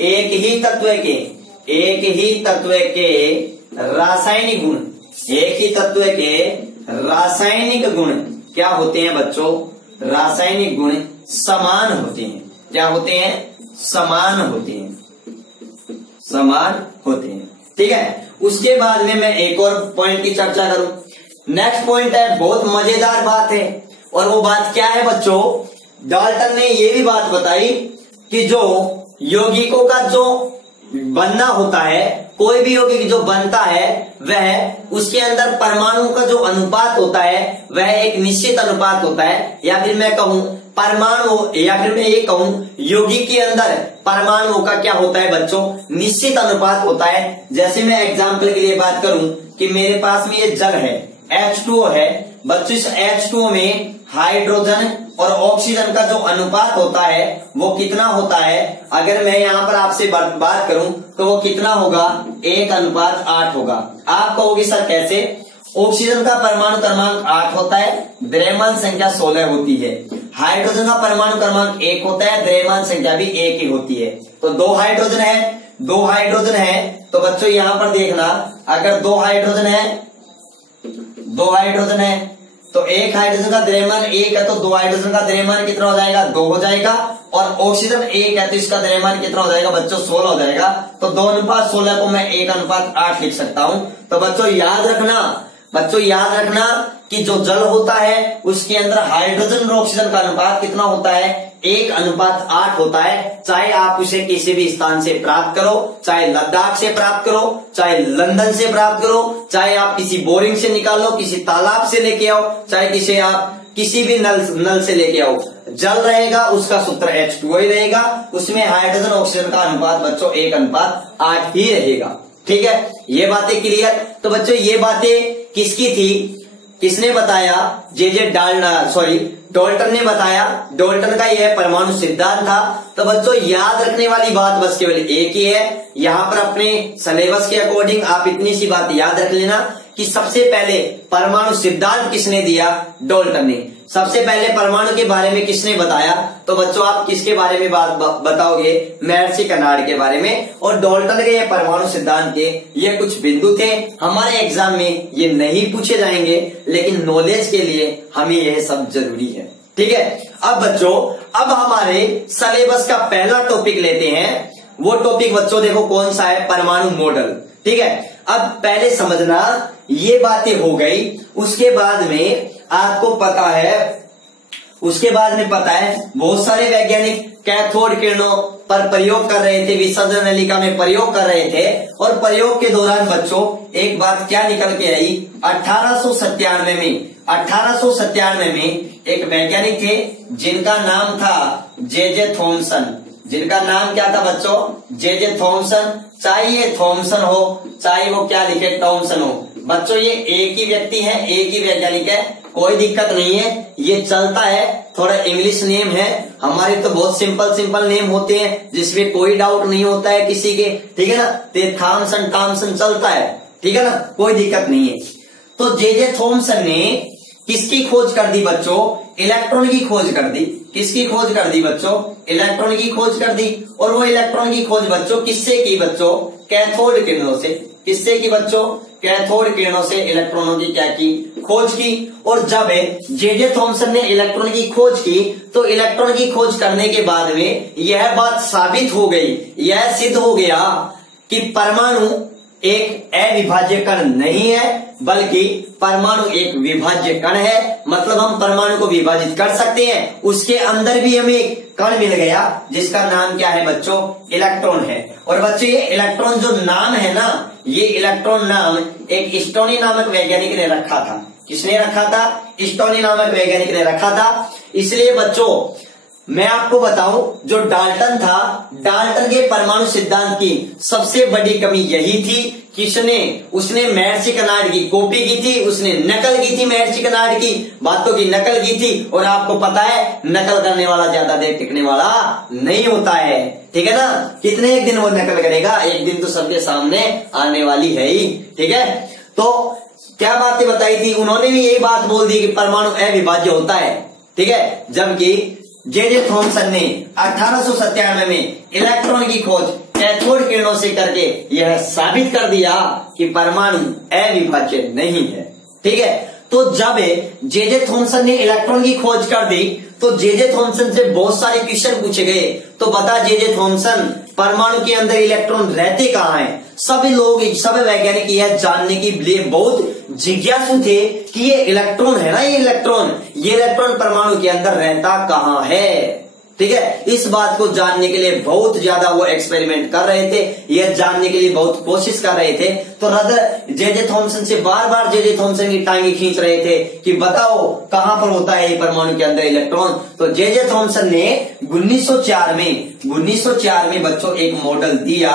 एक ही तत्व के रासायनिक गुण क्या होते हैं बच्चों, रासायनिक गुण समान होते हैं। क्या होते हैं, समान होते हैं, ठीक है। उसके बाद में मैं एक और पॉइंट की चर्चा करूं। नेक्स्ट पॉइंट है, बहुत मजेदार बात है, और वो बात क्या है बच्चों, डाल्टन ने ये भी बात बताई कि जो यौगिकों का जो बनना होता है, कोई भी यौगिक जो बनता है वह उसके अंदर परमाणुओं का जो अनुपात होता है वह एक निश्चित अनुपात होता है, या फिर मैं कहूं यौगिक के अंदर परमाणुओं का क्या होता है बच्चों, निश्चित अनुपात होता है। जैसे मैं एग्जाम्पल के लिए बात करूं कि मेरे पास में ये जल है, H2O है बच्चों, इस H2O में हाइड्रोजन और ऑक्सीजन का जो अनुपात होता है वो कितना होता है, अगर मैं यहाँ पर आपसे बात करूं तो वो कितना होगा, 1:8 होगा। आप कहोगे सर कैसे, ऑक्सीजन का परमाणु क्रमांक 8 होता है, द्रव्यमान संख्या 16 होती है। हाइड्रोजन का परमाणु क्रमांक 1 होता है, द्रव्यमान संख्या भी 1 ही होती है। तो दो हाइड्रोजन है, तो बच्चों यहाँ पर देखना, अगर दो हाइड्रोजन है तो एक हाइड्रोजन का द्रव्यमान 1 है, तो दो हाइड्रोजन का द्रव्यमान कितना हो जाएगा, 2 हो जाएगा, और ऑक्सीजन 1 है तो इसका द्रव्यमान कितना हो जाएगा बच्चों, 16 हो जाएगा। तो 2:16 को मैं 1:8 लिख सकता हूं। तो बच्चों याद रखना कि जो जल होता है उसके अंदर हाइड्रोजन और ऑक्सीजन का अनुपात कितना होता है, 1:8 होता है। चाहे आप उसे किसी भी स्थान से प्राप्त करो, चाहे लद्दाख से प्राप्त करो, चाहे लंदन से प्राप्त करो, चाहे आप किसी बोरिंग से निकालो, किसी तालाब से लेके आओ, चाहे आप किसी भी नल से लेके आओ, जल रहेगा उसका सूत्र H2O ही रहेगा, उसमें हाइड्रोजन ऑक्सीजन का अनुपात बच्चों 1:8 ही रहेगा, ठीक है। ये बातें क्लियर। तो बच्चों ये बातें किसकी थी, किसने बताया, डाल्टन ने बताया। डाल्टन का यह परमाणु सिद्धांत था। तो बच्चों याद रखने वाली बात बस केवल एक ही है, यहाँ पर अपने सिलेबस के अकॉर्डिंग आप इतनी सी बात याद रख लेना कि सबसे पहले परमाणु सिद्धांत किसने दिया, डाल्टन ने। सबसे पहले परमाणु के बारे में किसने बताया, तो बच्चों आप किसके बारे में बात बताओगे, महर्षि कर्नाड के बारे में। और डाल्टन के ये परमाणु सिद्धांत के ये कुछ बिंदु थे, हमारे एग्जाम में ये नहीं पूछे जाएंगे, लेकिन नॉलेज के लिए हमें यह सब जरूरी है, ठीक है। अब बच्चों अब हमारे सिलेबस का पहला टॉपिक लेते हैं। वो टॉपिक बच्चों देखो कौन सा है, परमाणु मॉडल, ठीक है। अब पहले समझना ये बातें हो गई, उसके बाद में आपको पता है बहुत सारे वैज्ञानिक कैथोड किरणों पर प्रयोग कर रहे थे, विसर्जन नलिका में प्रयोग कर रहे थे। और प्रयोग के दौरान बच्चों एक बात क्या निकल के आई, 1897 में एक वैज्ञानिक थे जिनका नाम था जे थॉमसन। जिनका नाम क्या था बच्चों, जे थॉमसन। चाहे ये थॉमसन हो, चाहे वो क्या लिखे टॉमसन हो, बच्चों ये एक ही व्यक्ति है, एक ही वैज्ञानिक है, कोई दिक्कत नहीं है, ये चलता है। थोड़ा इंग्लिश नेम है, हमारे तो बहुत सिंपल नेम होते हैं जिसमें कोई डाउट नहीं होता है किसी के, ठीक है ना। तो थॉमसन चलता है, ठीक है ना, कोई दिक्कत नहीं है। तो जे थॉमसन ने किसकी खोज कर दी बच्चों, इलेक्ट्रॉन की खोज कर दी। किसकी खोज कर दी बच्चों, इलेक्ट्रॉन की खोज कर दी। और वो इलेक्ट्रॉन की खोज बच्चों किससे की बच्चों, कैथोड किरणों से। किससे की बच्चों, कैथोड किरणों से इलेक्ट्रॉनों की क्या की, खोज की। और जब जे थॉमसन ने इलेक्ट्रॉन की खोज की तो इलेक्ट्रॉन की खोज करने के बाद में यह बात साबित हो गई, यह सिद्ध हो गया कि परमाणु एक अविभाज्य कण नहीं है बल्कि परमाणु एक विभाज्य कण है। मतलब हम परमाणु को विभाजित कर सकते हैं। उसके अंदर भी हमें एक कण मिल गया जिसका नाम क्या है बच्चों, इलेक्ट्रॉन है। और बच्चों ये इलेक्ट्रॉन जो नाम है ना, ये इलेक्ट्रॉन नाम एक स्टोनी नामक वैज्ञानिक ने रखा था। किसने रखा था? स्टोनी नामक वैज्ञानिक ने रखा था। इसलिए बच्चों मैं आपको बताऊं, जो डाल्टन था, डाल्टन के परमाणु सिद्धांत की सबसे बड़ी कमी यही थी कि उसने महर्षि कनाड की कॉपी की थी, उसने नकल की थी, महर्षि कनाड की बातों की नकल की थी। और आपको पता है नकल करने वाला ज्यादा देर टिकने वाला नहीं होता है, ठीक है ना। कितने एक दिन वो नकल करेगा, एक दिन तो सबके सामने आने वाली है ही, ठीक है। तो क्या बातें बताई थी उन्होंने भी यही बात बोल दी कि परमाणु अविभाज्य होता है, ठीक है। जबकि जे थॉमसन ने 1897 में इलेक्ट्रॉन की खोज कैथोड किरणों से करके यह साबित कर दिया कि परमाणु अविभाज्य नहीं है, ठीक है। तो जब जे थॉमसन ने इलेक्ट्रॉन की खोज कर दी तो जे थॉमसन से बहुत सारे क्वेश्चन पूछे गए। तो बता जे थॉमसन, परमाणु के अंदर इलेक्ट्रॉन रहते कहाँ हैं? सभी लोग, सभी वैज्ञानिक यह जानने के लिए बहुत जिज्ञासु थे कि ये इलेक्ट्रॉन है ना, ये इलेक्ट्रॉन परमाणु के अंदर रहता कहाँ है, ठीक है। इस बात को जानने के लिए बहुत ज्यादा वो एक्सपेरिमेंट कर रहे थे, यह जानने के लिए बहुत कोशिश कर रहे थे। तो रदर जे थॉमसन से बार बार जे थॉमसन की टांगे खींच रहे थे कि बताओ कहां पर होता है परमाणु के अंदर इलेक्ट्रॉन। तो जे थॉमसन ने 1904 में बच्चों एक मॉडल दिया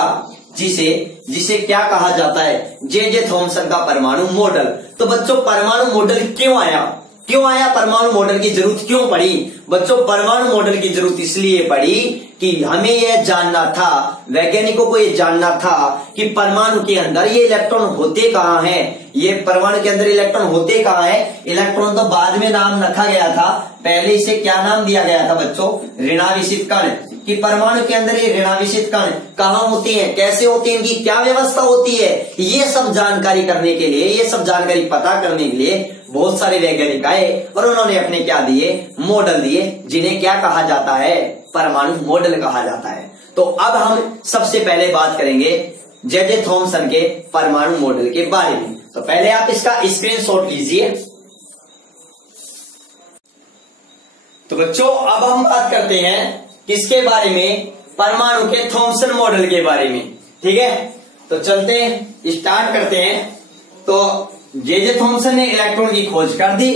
जिसे क्या कहा जाता है, जे थॉमसन का परमाणु मॉडल। तो बच्चों परमाणु मॉडल क्यों आया, परमाणु मॉडल की जरूरत क्यों पड़ी? बच्चों परमाणु मॉडल की जरूरत इसलिए पड़ी कि हमें यह जानना था, वैज्ञानिकों को यह जानना था कि परमाणु के अंदर ये इलेक्ट्रॉन होते कहाँ हैं, ये परमाणु के अंदर इलेक्ट्रॉन होते कहाँ हैं। इलेक्ट्रॉन तो बाद में नाम रखा गया था, पहले इसे क्या नाम दिया गया था बच्चों, ऋणावेशित कण। कि परमाणु के अंदर ये ऋणावेशित कण कहाँ होते हैं, कैसे होते हैं, इनकी क्या व्यवस्था होती है, ये सब जानकारी करने के लिए, ये सब जानकारी पता करने के लिए बहुत सारे वैज्ञानिक आए और उन्होंने अपने क्या दिए, मॉडल दिए, जिन्हें क्या कहा जाता है, परमाणु मॉडल कहा जाता है। तो अब हम सबसे पहले बात करेंगे जे थॉमसन के परमाणु मॉडल के बारे में। तो पहले आप इसका स्क्रीनशॉट लीजिए। तो बच्चों अब हम बात करते हैं किसके बारे में, परमाणु के थॉमसन मॉडल के बारे में, ठीक है। तो चलते हैं, स्टार्ट करते हैं। तो जे थॉमसन ने इलेक्ट्रॉन की खोज कर दी।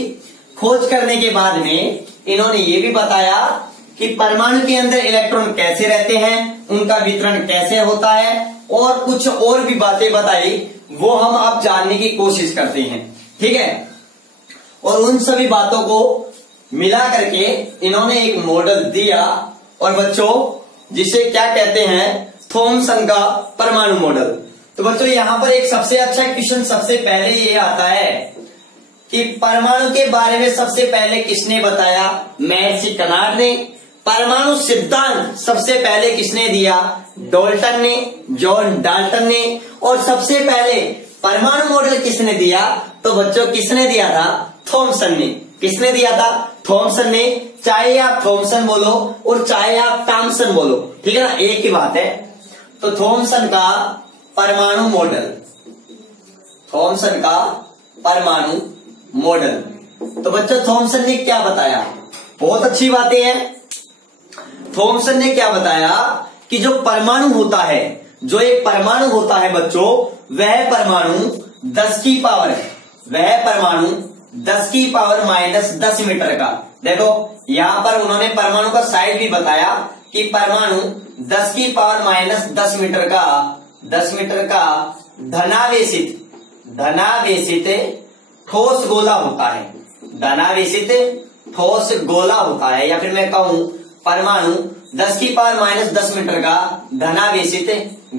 खोज करने के बाद में इन्होंने ये भी बताया कि परमाणु के अंदर इलेक्ट्रॉन कैसे रहते हैं, उनका वितरण कैसे होता है, और कुछ और भी बातें बताई, वो हम अब जानने की कोशिश करते हैं, ठीक है। और उन सभी बातों को मिला करके इन्होंने एक मॉडल दिया, और बच्चों जिसे क्या कहते हैं, थॉमसन का परमाणु मॉडल। तो बच्चों यहां पर एक सबसे अच्छा क्वेश्चन सबसे पहले ये आता है कि परमाणु के बारे में सबसे पहले किसने बताया, महर्षि कनाड ने। परमाणु सिद्धांत सबसे पहले किसने दिया, डाल्टन ने, जॉन डाल्टन ने। और सबसे पहले परमाणु मॉडल किसने दिया, तो बच्चों किसने दिया था, थॉमसन ने। किसने दिया था, थॉमसन ने। चाहे आप थॉमसन बोलो और चाहे आप थॉमसन बोलो, ठीक है ना, एक ही बात है। तो थॉमसन का परमाणु मॉडल, थॉमसन का परमाणु मॉडल। तो बच्चों थॉमसन ने क्या बताया, बहुत अच्छी बातें हैं। थॉमसन ने क्या बताया कि जो परमाणु होता है, जो एक परमाणु होता है बच्चों, वह परमाणु 10 की पावर है, वह परमाणु 10 की पावर -10 मीटर का। देखो यहां पर उन्होंने परमाणु का साइज भी बताया कि परमाणु 10 की पावर -10 मीटर का, 10 मीटर का धनावेशित ठोस गोला होता है, धनावेशित ठोस गोला होता है। या फिर मैं कहूं परमाणु 10 की पावर -10 मीटर का धनावेशित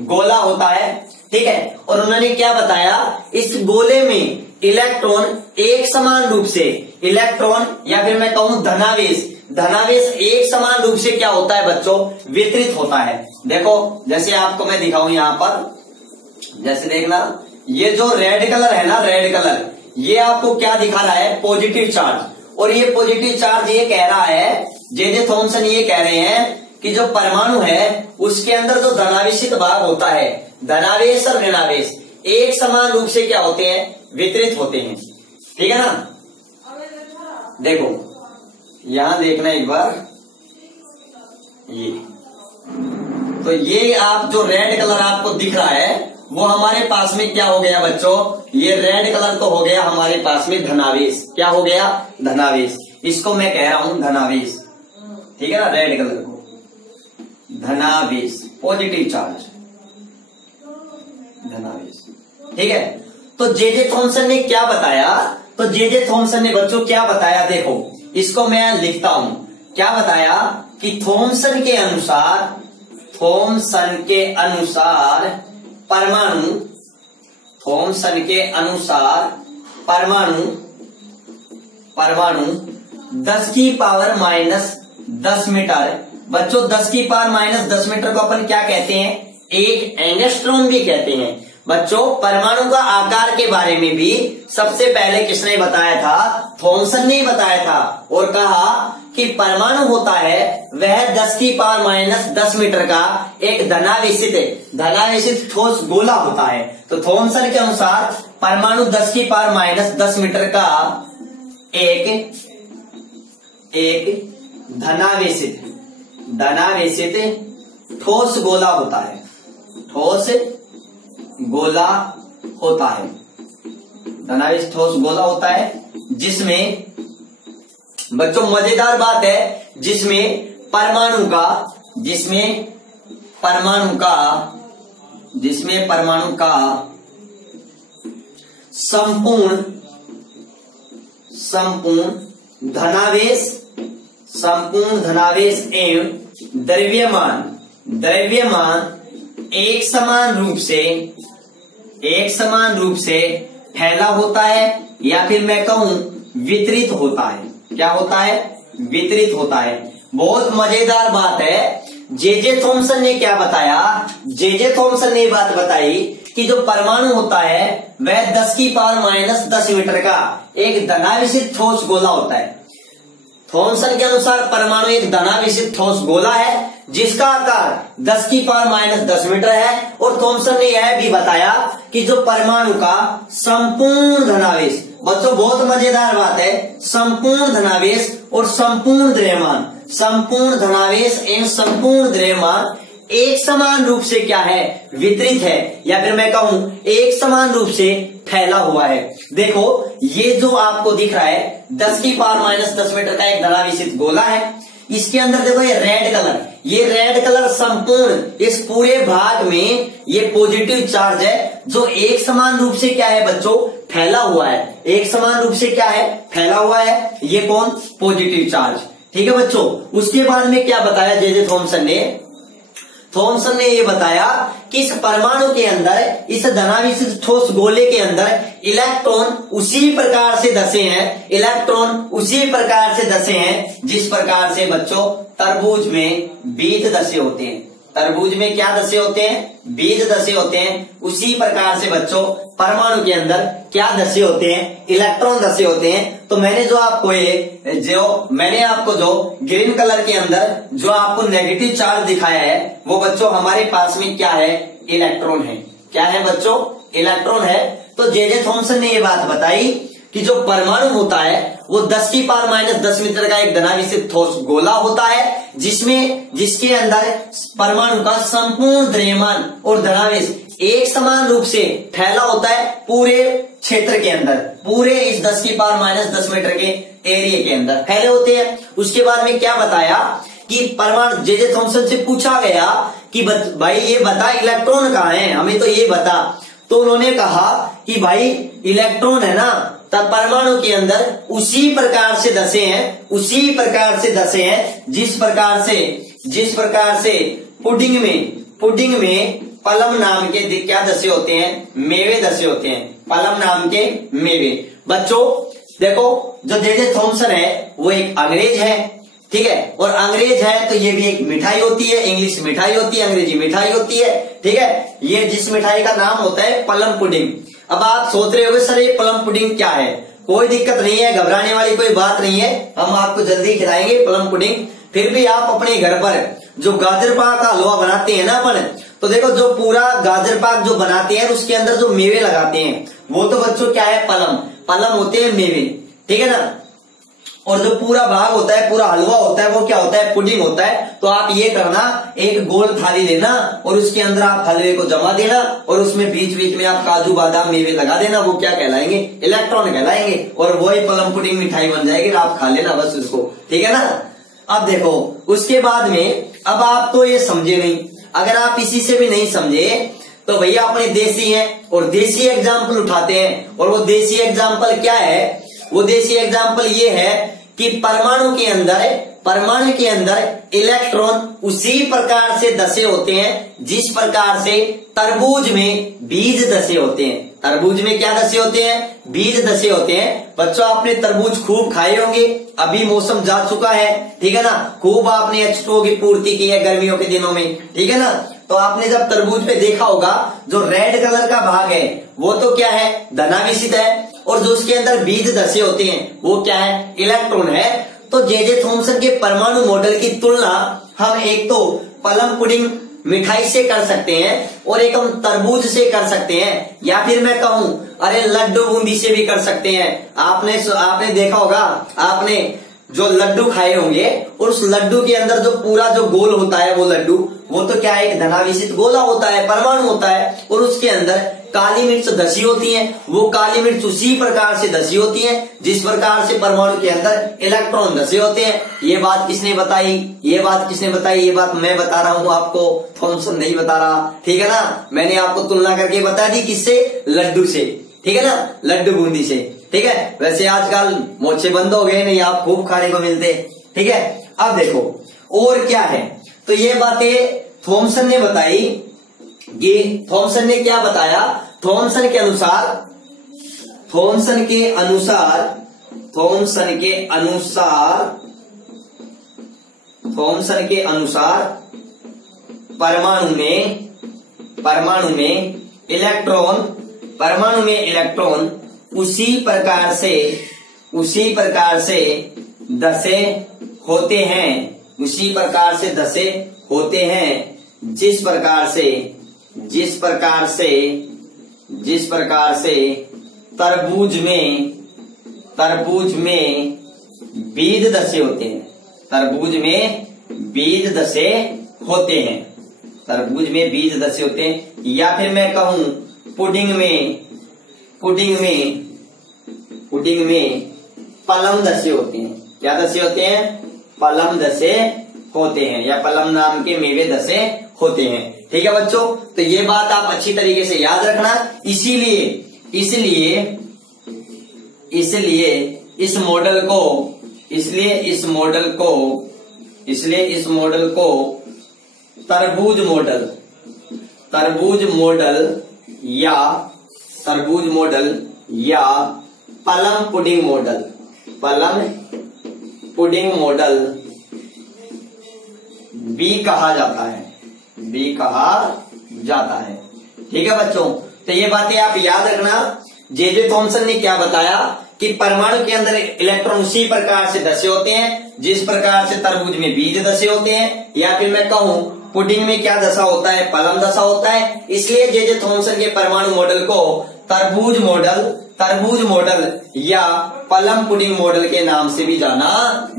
गोला होता है, ठीक है। और उन्होंने क्या बताया, इस गोले में इलेक्ट्रॉन एक समान रूप से, इलेक्ट्रॉन या फिर मैं कहूं धनावेश एक समान रूप से क्या होता है बच्चों, वितरित होता है। देखो जैसे आपको मैं दिखाऊं यहां पर, जैसे देखना ये जो रेड कलर है ना, रेड कलर, ये आपको क्या दिखा रहा है? Positive charge. और ये पॉजिटिव चार्ज ये कह रहा है, जे थॉमसन ये कह रहे हैं कि जो परमाणु है उसके अंदर जो धनावेशित भाग होता है, धनावेश और ऋणावेश एक समान रूप से क्या होते हैं? वितरित होते हैं। ठीक है ना? देखो यहां देखना एक बार, ये तो ये आप जो रेड कलर आपको दिख रहा है वो हमारे पास में क्या हो गया बच्चों? ये रेड कलर तो हो गया हमारे पास में धनावेश। क्या हो गया? धनावेश। इसको मैं कह रहा हूं धनावेश। ठीक है ना? रेड कलर को धनावेश, पॉजिटिव चार्ज, धनावेश। ठीक है? तो जे थॉमसन ने क्या बताया? तो जे थॉमसन ने बच्चों क्या बताया? देखो इसको मैं लिखता हूं। क्या बताया कि थॉमसन के अनुसार परमाणु, थॉमसन के अनुसार परमाणु 10 की पावर माइनस 10 मीटर। बच्चों 10 की पावर माइनस 10 मीटर को अपन क्या कहते हैं? एक एंगस्ट्रॉम भी कहते हैं। बच्चों परमाणु का आकार के बारे में भी सबसे पहले किसने बताया था? थॉमसन ने बताया था। और कहा कि परमाणु होता है वह 10 की पावर माइनस 10 मीटर का एक धनावेशित ठोस गोला होता है। तो थॉमसन के अनुसार परमाणु 10 की पावर माइनस 10 मीटर का एक धनावेशित ठोस गोला होता है। ठोस गोला होता है, धनावेशित ठोस गोला होता है, जिसमें बच्चों मजेदार बात है, जिसमें परमाणु का संपूर्ण धनावेश एवं द्रव्यमान एक समान रूप से फैला होता है, या फिर मैं कहूं वितरित होता है। क्या होता है? वितरित होता है। बहुत मजेदार बात है। जे थॉमसन ने क्या बताया? जे थॉमसन ने बात बताई कि जो परमाणु होता है वह 10 की पावर माइनस 10 मीटर का एक धनावेशित ठोस गोला होता है। थॉमसन के अनुसार परमाणु एक धनावेशित ठोस गोला है जिसका आकार 10 की पावर माइनस 10 मीटर है। और थॉमसन ने यह भी बताया कि जो परमाणु का संपूर्ण धनावेश, बच्चों बहुत मजेदार बात है, संपूर्ण धनावेश और संपूर्ण द्रव्यमान, संपूर्ण धनावेश एवं संपूर्ण द्रव्यमान एक समान रूप से क्या है? वितरित है, या फिर मैं कहूं एक समान रूप से फैला हुआ है। देखो ये जो आपको दिख रहा है 10 की पावर माइनस 10 मीटर का एक धनावेशित गोला है। इसके अंदर देखो ये रेड कलर संपूर्ण इस पूरे भाग में ये पॉजिटिव चार्ज है जो एक समान रूप से क्या है बच्चों? फैला हुआ है। एक समान रूप से क्या है? फैला हुआ है। ये कौन? Positive charge. ठीक है बच्चों? उसके बाद में क्या बताया जे थॉमसन ने ये बताया कि इस परमाणु के अंदर, इस धनावेशित ठोस गोले के अंदर इलेक्ट्रॉन उसी प्रकार से धसे हैं जिस प्रकार से बच्चों तरबूज में बीज धसे होते हैं। तरबूज में क्या धसे होते हैं? बीज धसे होते हैं। उसी प्रकार से बच्चों परमाणु के अंदर क्या धसे होते हैं? इलेक्ट्रॉन धसे होते हैं। तो मैंने आपको जो ग्रीन कलर के अंदर जो आपको नेगेटिव चार्ज दिखाया है वो बच्चों हमारे पास में क्या है? इलेक्ट्रॉन है। क्या है बच्चों? इलेक्ट्रॉन है। तो जे थॉमसन ने ये बात बताई कि जो परमाणु होता है वो 10 की पावर माइनस 10 मीटर का एक धनावेशित ठोस गोला होता है जिसके अंदर परमाणु का संपूर्ण द्रव्यमान और धनावेश एक समान रूप से फैला होता है पूरे क्षेत्र के अंदर, पूरे इस 10 की पावर माइनस 10 मीटर के एरिया के अंदर फैले होते हैं। उसके बाद में क्या बताया कि परमाणु जे थॉमसन से पूछा गया कि भाई ये बता इलेक्ट्रॉन कहाँ है, हमें तो ये बता। तो उन्होंने कहा कि भाई इलेक्ट्रॉन है ना, तब परमाणु के अंदर उसी प्रकार से धसे हैं जिस प्रकार से पुडिंग में पलम नाम के क्या धसे होते हैं? मेवे धसे होते हैं। पलम नाम के मेवे। बच्चों देखो जो जे थॉमसन है वो एक अंग्रेज है, ठीक है, और अंग्रेज है तो ये भी एक मिठाई होती है, इंग्लिश मिठाई होती है, अंग्रेजी मिठाई होती है, ठीक है। ये जिस मिठाई का नाम होता है पलम पुडिंग, अब आप सोच रहे होगे सर ये प्लम पुडिंग क्या है। कोई दिक्कत नहीं है, घबराने वाली कोई बात नहीं है, हम आपको जल्दी खिलाएंगे प्लम पुडिंग। फिर भी आप अपने घर पर जो गाजर पाक का हलवा बनाते हैं ना अपन, तो देखो जो पूरा गाजर पाक जो बनाते हैं उसके अंदर जो मेवे लगाते हैं वो तो बच्चों क्या है, पलम होते हैं मेवे, ठीक है ना। और जो पूरा भाग होता है, पूरा हलवा होता है, वो क्या होता है, पुडिंग होता है। तो आप ये करना, एक गोल थाली लेना और उसके अंदर आप हलवे को जमा देना और उसमें बीच बीच में आप काजू बादाम मेवे लगा देना। वो क्या कहलाएंगे, इलेक्ट्रॉन कहलाएंगे, और वही प्लम पुडिंग मिठाई बन जाएगी। आप खा लेना बस उसको, ठीक है ना। अब देखो उसके बाद में, अब आप तो ये समझे नहीं, अगर आप इसी से भी नहीं समझे तो भैया अपने देसी हैं और देसी एग्जाम्पल उठाते हैं। और वो देसी एग्जाम्पल क्या है, वो देसी एग्जाम्पल ये है कि परमाणु के अंदर इलेक्ट्रॉन उसी प्रकार से धसे होते हैं जिस प्रकार से तरबूज में बीज धसे होते हैं। तरबूज में क्या धसे होते हैं, बीज धसे होते हैं। बच्चों आपने तरबूज खूब खाए होंगे, अभी मौसम जा चुका है, ठीक है ना। खूब आपने H2O की पूर्ति की है गर्मियों के दिनों में, ठीक है ना। तो आपने जब तरबूज पे देखा होगा जो रेड कलर का भाग है वो तो क्या है, धनाभिषित है, और जो उसके अंदर बीज धसे होते हैं वो क्या है, इलेक्ट्रॉन है। तो जे थॉमसन के परमाणु मॉडल की तुलना हम एक तो प्लम पुडिंग मिठाई से कर सकते हैं और एक हम तरबूज से कर सकते हैं, या फिर मैं कहूं अरे लड्डू बूंदी से भी कर सकते हैं। आपने देखा होगा, आपने जो लड्डू खाए होंगे और उस लड्डू के अंदर जो पूरा जो गोल होता है वो लड्डू, वो तो क्या है, एक धनाभिषित गोला होता है, परमाणु होता है, और उसके अंदर काली मिर्च धसी होती है। वो काली मिर्च उसी प्रकार से धसी होती है जिस प्रकार से परमाणु के अंदर इलेक्ट्रॉन धसे होते हैं। ये बात किसने बताई, ये बात मैं बता रहा हूं आपको, थॉमसन नहीं बता रहा, ठीक है ना। मैंने आपको तुलना करके बता दी, किससे, लड्डू से, ठीक है ना, लड्डू बूंदी से, ठीक है। वैसे आजकल मोचे बंद हो गए, नहीं आप खूब खाने को मिलते, ठीक है। अब देखो और क्या है, तो ये बातें थॉमसन ने बताई। ये थॉमसन ने क्या बताया, थॉमसन के अनुसार परमाणु में इलेक्ट्रॉन उसी प्रकार से धसे होते हैं जिस प्रकार से तरबूज में बीज धसे होते हैं। या फिर मैं कहूं पुडिंग में पलम धसे होते हैं। क्या धसे होते हैं, पलम धसे होते हैं, या पलम नाम के मेवे धसे होते हैं, ठीक है बच्चों। तो ये बात आप अच्छी तरीके से याद रखना। इसलिए इस मॉडल को तरबूज या प्लम पुडिंग मॉडल भी कहा जाता है, ठीक है बच्चों। तो ये बातें आप याद रखना। जे थॉमसन ने क्या बताया कि परमाणु के अंदर इलेक्ट्रॉन उसी प्रकार से धसे होते हैं जिस प्रकार से तरबूज में बीज धसे होते हैं, या फिर मैं कहूं पुडिंग में क्या दशा होता है, पलम दशा होता है। इसलिए जे थॉमसन के परमाणु मॉडल को तरबूज मॉडल या प्लम पुडिंग मॉडल के नाम से भी जाना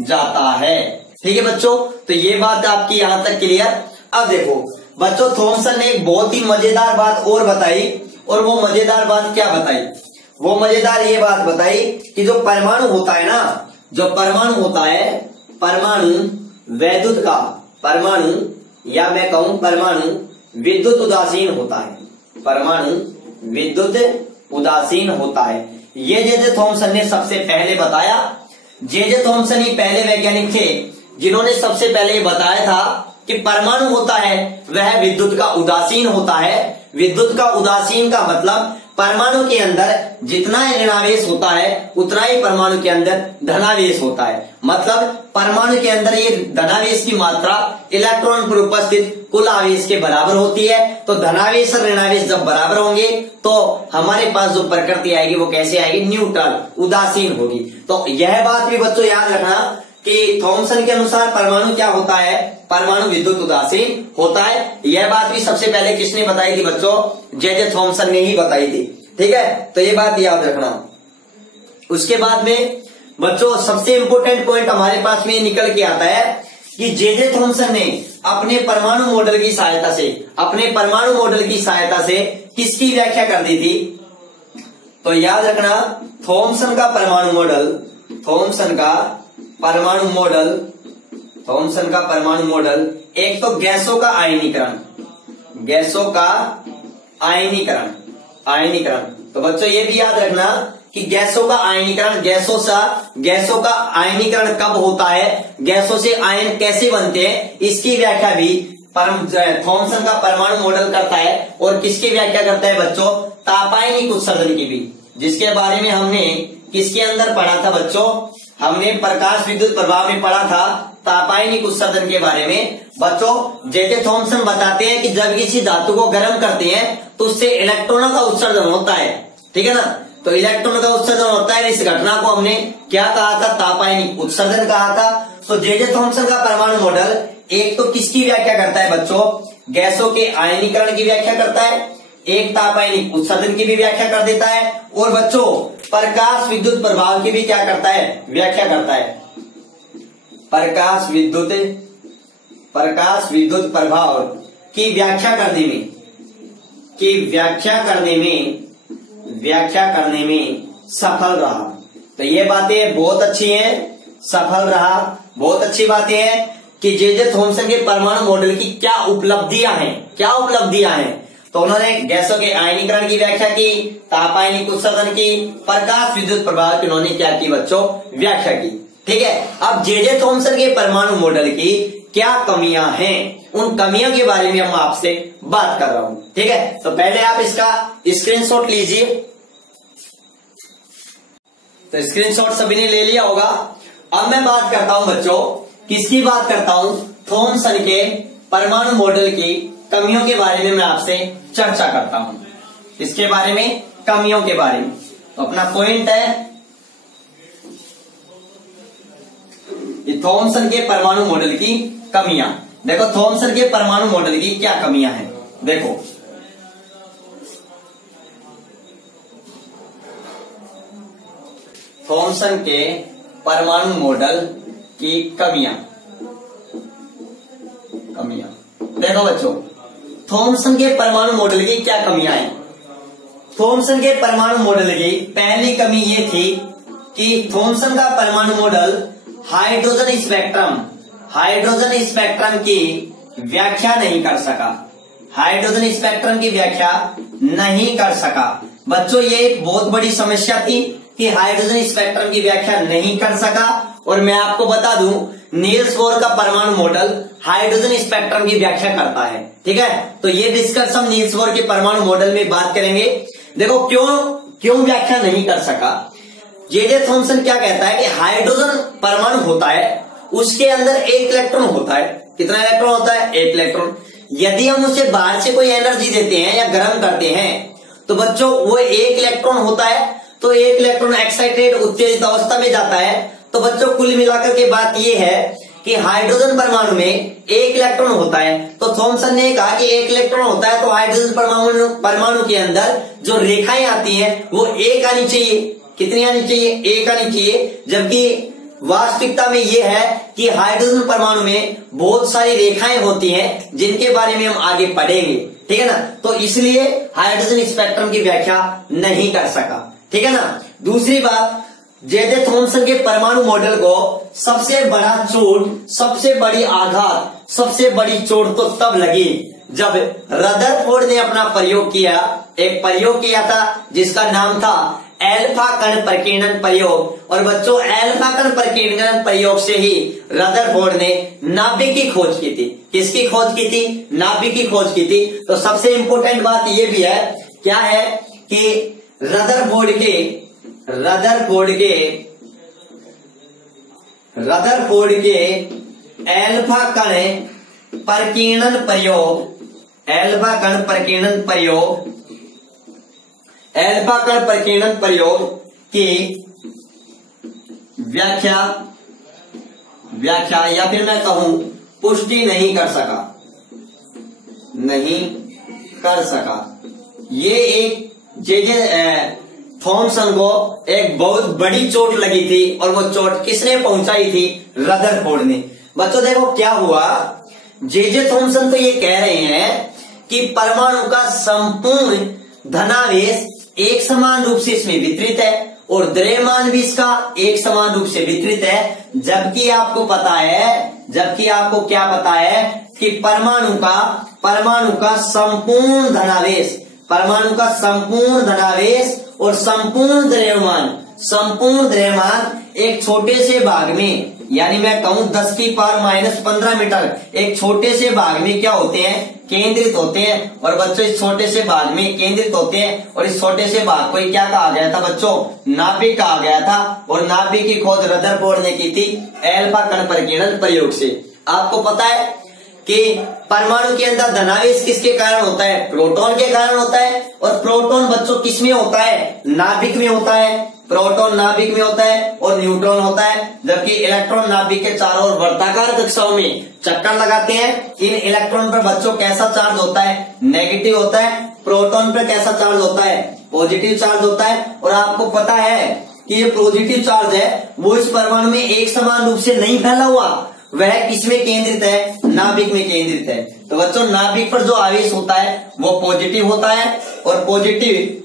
जाता है, ठीक है बच्चों। तो ये बात आपकी यहां तक क्लियर। अब देखो बच्चों, थॉमसन ने एक बहुत ही मजेदार बात और बताई, और वो मजेदार बात क्या बताई, वो मजेदार ये बात बताई कि जो परमाणु होता है ना, परमाणु या मैं कहूं परमाणु विद्युत उदासीन होता है। ये जे थॉमसन ने सबसे पहले बताया। जे थॉमसन ही पहले वैज्ञानिक थे जिन्होंने सबसे पहले बताया था कि परमाणु होता है वह विद्युत का उदासीन होता है। विद्युत का उदासीन का मतलब परमाणु के अंदर जितना ऋणावेश होता है उतना ही परमाणु के अंदर धनावेश होता है। मतलब परमाणु के अंदर ये धनावेश की मात्रा इलेक्ट्रॉन पर उपस्थित कुल आवेश के बराबर होती है। तो धनावेश और ऋणावेश जब बराबर होंगे तो हमारे पास जो प्रकृति आएगी वो कैसे आएगी, न्यूट्रल, उदासीन होगी। तो यह बात भी बच्चों याद रखना कि थॉमसन के अनुसार परमाणु क्या होता है, परमाणु विद्युत उदासीन होता है। यह बात भी सबसे पहले किसने बताई थी बच्चों, जे थॉमसन ने ही बताई थी। ठीक है, तो ये बात याद रखना। उसके बाद में बच्चों सबसे इंपोर्टेंट पॉइंट हमारे पास में निकल के आता है कि जे थॉमसन ने अपने परमाणु मॉडल की सहायता से किसकी व्याख्या कर दी थी। तो याद रखना थॉमसन का परमाणु मॉडल एक तो गैसों का आयनीकरण। तो बच्चों ये भी याद रखना कि गैसों का आयनीकरण कब होता है, गैसों से आयन कैसे बनते हैं, इसकी व्याख्या भी थॉमसन का परमाणु मॉडल करता है। और किसकी व्याख्या करता है बच्चों, तापायनिक उत्सर्जन की भी, जिसके बारे में हमने किसके अंदर पढ़ा था बच्चों, हमने प्रकाश विद्युत प्रभाव में पढ़ा था तापायनिक उत्सर्जन के बारे में। बच्चों जे थॉमसन बताते हैं कि जब किसी धातु को गर्म करते हैं तो उससे इलेक्ट्रॉनों का उत्सर्जन होता है। ठीक है ना, तो इलेक्ट्रॉन का उत्सर्जन होता है। इस घटना को हमने क्या कहा था, तापायनिक उत्सर्जन कहा था। तो जे थॉमसन का परमाणु मॉडल एक तो किसकी व्याख्या करता है बच्चों, गैसों के आयनीकरण की व्याख्या करता है, एक तापायनिक उत्सर्जन की भी व्याख्या कर देता है, और बच्चों प्रकाश विद्युत प्रभाव की भी क्या करता है, व्याख्या करता है। प्रकाश विद्युत प्रभाव की व्याख्या करने में सफल रहा। तो ये बातें बहुत अच्छी हैं, सफल रहा, बहुत अच्छी बातें हैं कि जे थॉमसन के परमाणु मॉडल की क्या उपलब्धियां हैं। तो उन्होंने गैसों के आयनीकरण की व्याख्या की, तापायनिक उत्सर्जन की, प्रकाश विद्युत प्रभाव की उन्होंने क्या की बच्चों, व्याख्या की। ठीक है, अब जे थॉमसन के परमाणु मॉडल की क्या कमियां हैं, उन कमियों के बारे में हम आपसे बात कर रहा हूं। ठीक है, तो पहले आप इसका स्क्रीनशॉट लीजिए। तो स्क्रीनशॉट सभी ने ले लिया होगा। अब मैं बात करता हूं बच्चों, किसकी बात करता हूं, थॉमसन के परमाणु मॉडल की कमियों के बारे में मैं आपसे चर्चा करता हूं। इसके बारे में, कमियों के बारे में। तो अपना पॉइंट है थॉमसन के परमाणु मॉडल की कमियां। देखो थॉमसन के परमाणु मॉडल की क्या कमियां हैं, देखो थॉमसन के परमाणु मॉडल की कमियां। देखो बच्चों थॉमसन के परमाणु मॉडल की क्या कमियां हैं। थॉमसन के परमाणु मॉडल की पहली कमी ये थी कि थॉमसन का परमाणु मॉडल हाइड्रोजन स्पेक्ट्रम की व्याख्या नहीं कर सका। बच्चों ये एक बहुत बड़ी समस्या थी कि हाइड्रोजन स्पेक्ट्रम की व्याख्या नहीं कर सका। और मैं आपको बता दूं नील्स बोर का परमाणु मॉडल हाइड्रोजन स्पेक्ट्रम की व्याख्या करता है। ठीक है, तो ये डिस्कस हम नील्स बोर के परमाणु मॉडल में बात करेंगे। देखो क्यों व्याख्या नहीं कर सका। जे थॉमसन क्या कहता है कि हाइड्रोजन परमाणु होता है, उसके अंदर एक इलेक्ट्रॉन होता है। कितना इलेक्ट्रॉन होता है, एक इलेक्ट्रॉन। यदि हम उसे बाहर से कोई एनर्जी देते हैं या गर्म करते हैं तो बच्चों वो एक इलेक्ट्रॉन होता है, तो एक इलेक्ट्रॉन एक्साइटेड उत्तेजित अवस्था में जाता है। तो बच्चों कुल मिलाकर के बात ये है कि हाइड्रोजन परमाणु में एक इलेक्ट्रॉन होता है। तो थॉमसन ने कहा कि एक इलेक्ट्रॉन होता है तो हाइड्रोजन परमाणु के अंदर जो रेखाएं आती हैं वो एक आनी चाहिए। कितनी आनी चाहिए, एक आनी चाहिए। जबकि वास्तविकता में यह है कि हाइड्रोजन परमाणु में बहुत सारी रेखाएं होती हैं जिनके बारे में हम आगे पढ़ेंगे। ठीक है ना, तो इसलिए हाइड्रोजन स्पेक्ट्रम की व्याख्या नहीं कर सका। ठीक है ना। दूसरी बात, जे थॉमसन के परमाणु मॉडल को सबसे बड़ा चोट, सबसे बड़ी आघात, सबसे बड़ी चोट तो तब लगी जब रदरफोर्ड ने अपना प्रयोग किया। एक प्रयोग किया था जिसका नाम था एल्फा कण प्रकीर्णन प्रयोग। और बच्चों एल्फा कण प्रकीर्णन प्रयोग से ही रदरफोर्ड ने नाभिक की खोज की थी। किसकी खोज की थी, नाभिक की खोज की थी। तो सबसे इंपोर्टेंट बात यह भी है, क्या है कि रदरफोर्ड के एल्फा कण प्रकीर्णन प्रयोग की व्याख्या या फिर मैं कहूं पुष्टि नहीं कर सका। ये एक जे थॉमसन को एक बहुत बड़ी चोट लगी थी और वो चोट किसने पहुंचाई थी? रदरफोर्ड ने। बच्चों देखो क्या हुआ, जे थॉमसन तो ये कह रहे हैं कि परमाणु का संपूर्ण धनावेश एक समान रूप से इसमें वितरित है और द्रव्यमान भी इसका एक समान रूप से वितरित है, जबकि आपको क्या पता है कि परमाणु का संपूर्ण धनावेश और संपूर्ण द्रव्यमान एक छोटे से भाग में, यानी मैं कहूं 10 की पावर -15 मीटर एक छोटे से भाग में क्या होते हैं? केंद्रित होते हैं। और बच्चों इस छोटे से भाग में केंद्रित होते हैं और इस छोटे से भाग को क्या कहा गया था बच्चों? नाभिक कहा गया था। और नाभिक की खोज रदरफोर्ड ने की थी एल्फा कण प्रकीर्णन प्रयोग से। आपको पता है कि परमाणु के अंदर धनावेश किसके कारण होता है? प्रोटॉन के कारण होता है। और प्रोटॉन बच्चों किस में होता है? नाभिक में होता है। प्रोटॉन नाभिक में होता है और न्यूट्रॉन होता है, जबकि इलेक्ट्रॉन नाभिक के चारों ओर वर्ताकार कक्षाओं में चक्कर लगाते हैं। इन इलेक्ट्रॉन पर बच्चों कैसा चार्ज होता है? नेगेटिव होता है। प्रोटॉन पर कैसा चार्ज होता है? पॉजिटिव चार्ज होता है। और आपको पता है कि ये पॉजिटिव चार्ज है वो इस परमाणु में एक समान रूप से नहीं फैला हुआ, वह किसमें केंद्रित है? नाभिक में केंद्रित है। तो बच्चों नाभिक पर जो आवेश होता है वो पॉजिटिव होता है और पॉजिटिव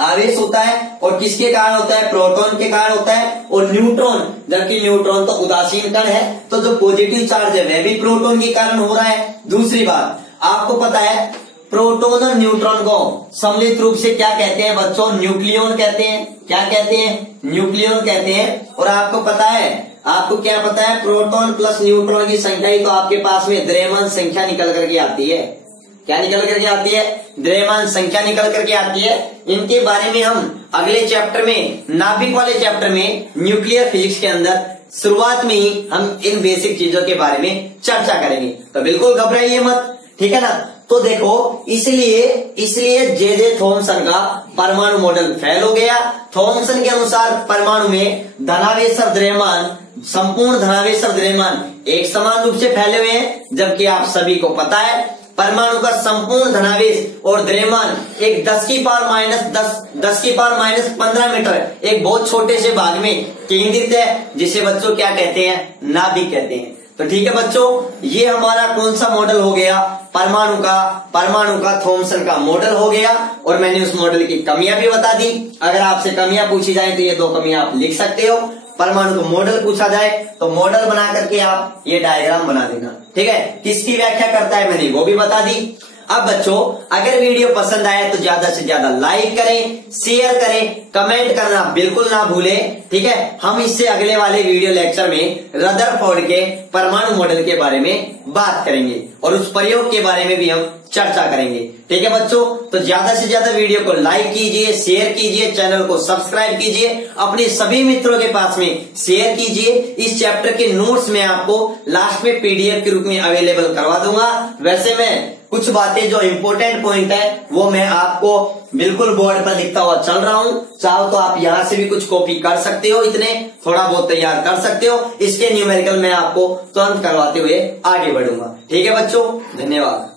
आवेश होता है। और किसके कारण होता है? प्रोटॉन के कारण होता है। और न्यूट्रॉन, जबकि न्यूट्रॉन तो उदासीन कण है, तो जो पॉजिटिव चार्ज है वह भी प्रोटॉन के कारण हो रहा है। दूसरी बात आपको पता है प्रोटॉन और न्यूट्रॉन को सम्मिलित रूप से क्या कहते हैं बच्चों? न्यूक्लियॉन कहते हैं। क्या कहते हैं? न्यूक्लियॉन कहते हैं। और आपको क्या पता है? प्रोटॉन प्लस न्यूट्रॉन की संख्या ही तो आपके पास में द्रव्यमान संख्या निकल करके आती है। क्या निकल करके आती है? द्रव्यमान संख्या निकल करके आती है। इनके बारे में हम अगले चैप्टर में, नाभिक वाले चैप्टर में, न्यूक्लियर फिजिक्स के अंदर शुरुआत में ही हम इन बेसिक चीजों के बारे में चर्चा करेंगे। तो बिल्कुल घबराइए मत, ठीक है ना। तो देखो इसलिए जे थॉमसन का परमाणु मॉडल फेल हो गया। थॉमसन के अनुसार परमाणु में धनावेश और द्रव्यमान, संपूर्ण धनावेश और द्रव्यमान एक समान रूप से फैले हुए हैं, जबकि आप सभी को पता है परमाणु का संपूर्ण धनावेश और द्रव्यमान एक 10 की पावर -15 मीटर एक बहुत छोटे से भाग में केंद्रित है, जिसे बच्चों क्या कहते हैं? नाभिक कहते हैं। तो ठीक है बच्चों, ये हमारा कौन सा मॉडल हो गया? परमाणु का थॉमसन का मॉडल हो गया। और मैंने उस मॉडल की कमियां भी बता दी। अगर आपसे कमियां पूछी जाए तो ये 2 कमियां आप लिख सकते हो। परमाणु को मॉडल पूछा जाए तो मॉडल बना करके आप ये डायग्राम बना देना, ठीक है। किसकी व्याख्या करता है मैंने वो भी बता दी। अब बच्चों अगर वीडियो पसंद आए तो ज्यादा से ज्यादा लाइक करें, शेयर करें, कमेंट करना बिल्कुल ना भूलें, ठीक है। हम इससे अगले वाले वीडियो लेक्चर में रदरफोर्ड के परमाणु मॉडल के बारे में बात करेंगे और उस प्रयोग के बारे में भी हम चर्चा करेंगे, ठीक है बच्चों। तो ज्यादा से ज्यादा वीडियो को लाइक कीजिए, शेयर कीजिए, चैनल को सब्सक्राइब कीजिए, अपने सभी मित्रों के पास में शेयर कीजिए। इस चैप्टर के नोट्स में आपको लास्ट में पीडीएफ के रूप में अवेलेबल करवा दूंगा। वैसे मैं कुछ बातें जो इम्पोर्टेंट पॉइंट है वो मैं आपको बिल्कुल बोर्ड पर लिखता हुआ चल रहा हूं। चाहो तो आप यहां से भी कुछ कॉपी कर सकते हो, इतने थोड़ा बहुत तैयार कर सकते हो। इसके न्यूमेरिकल मैं आपको तुरंत करवाते हुए आगे बढ़ूंगा, ठीक है बच्चों। धन्यवाद।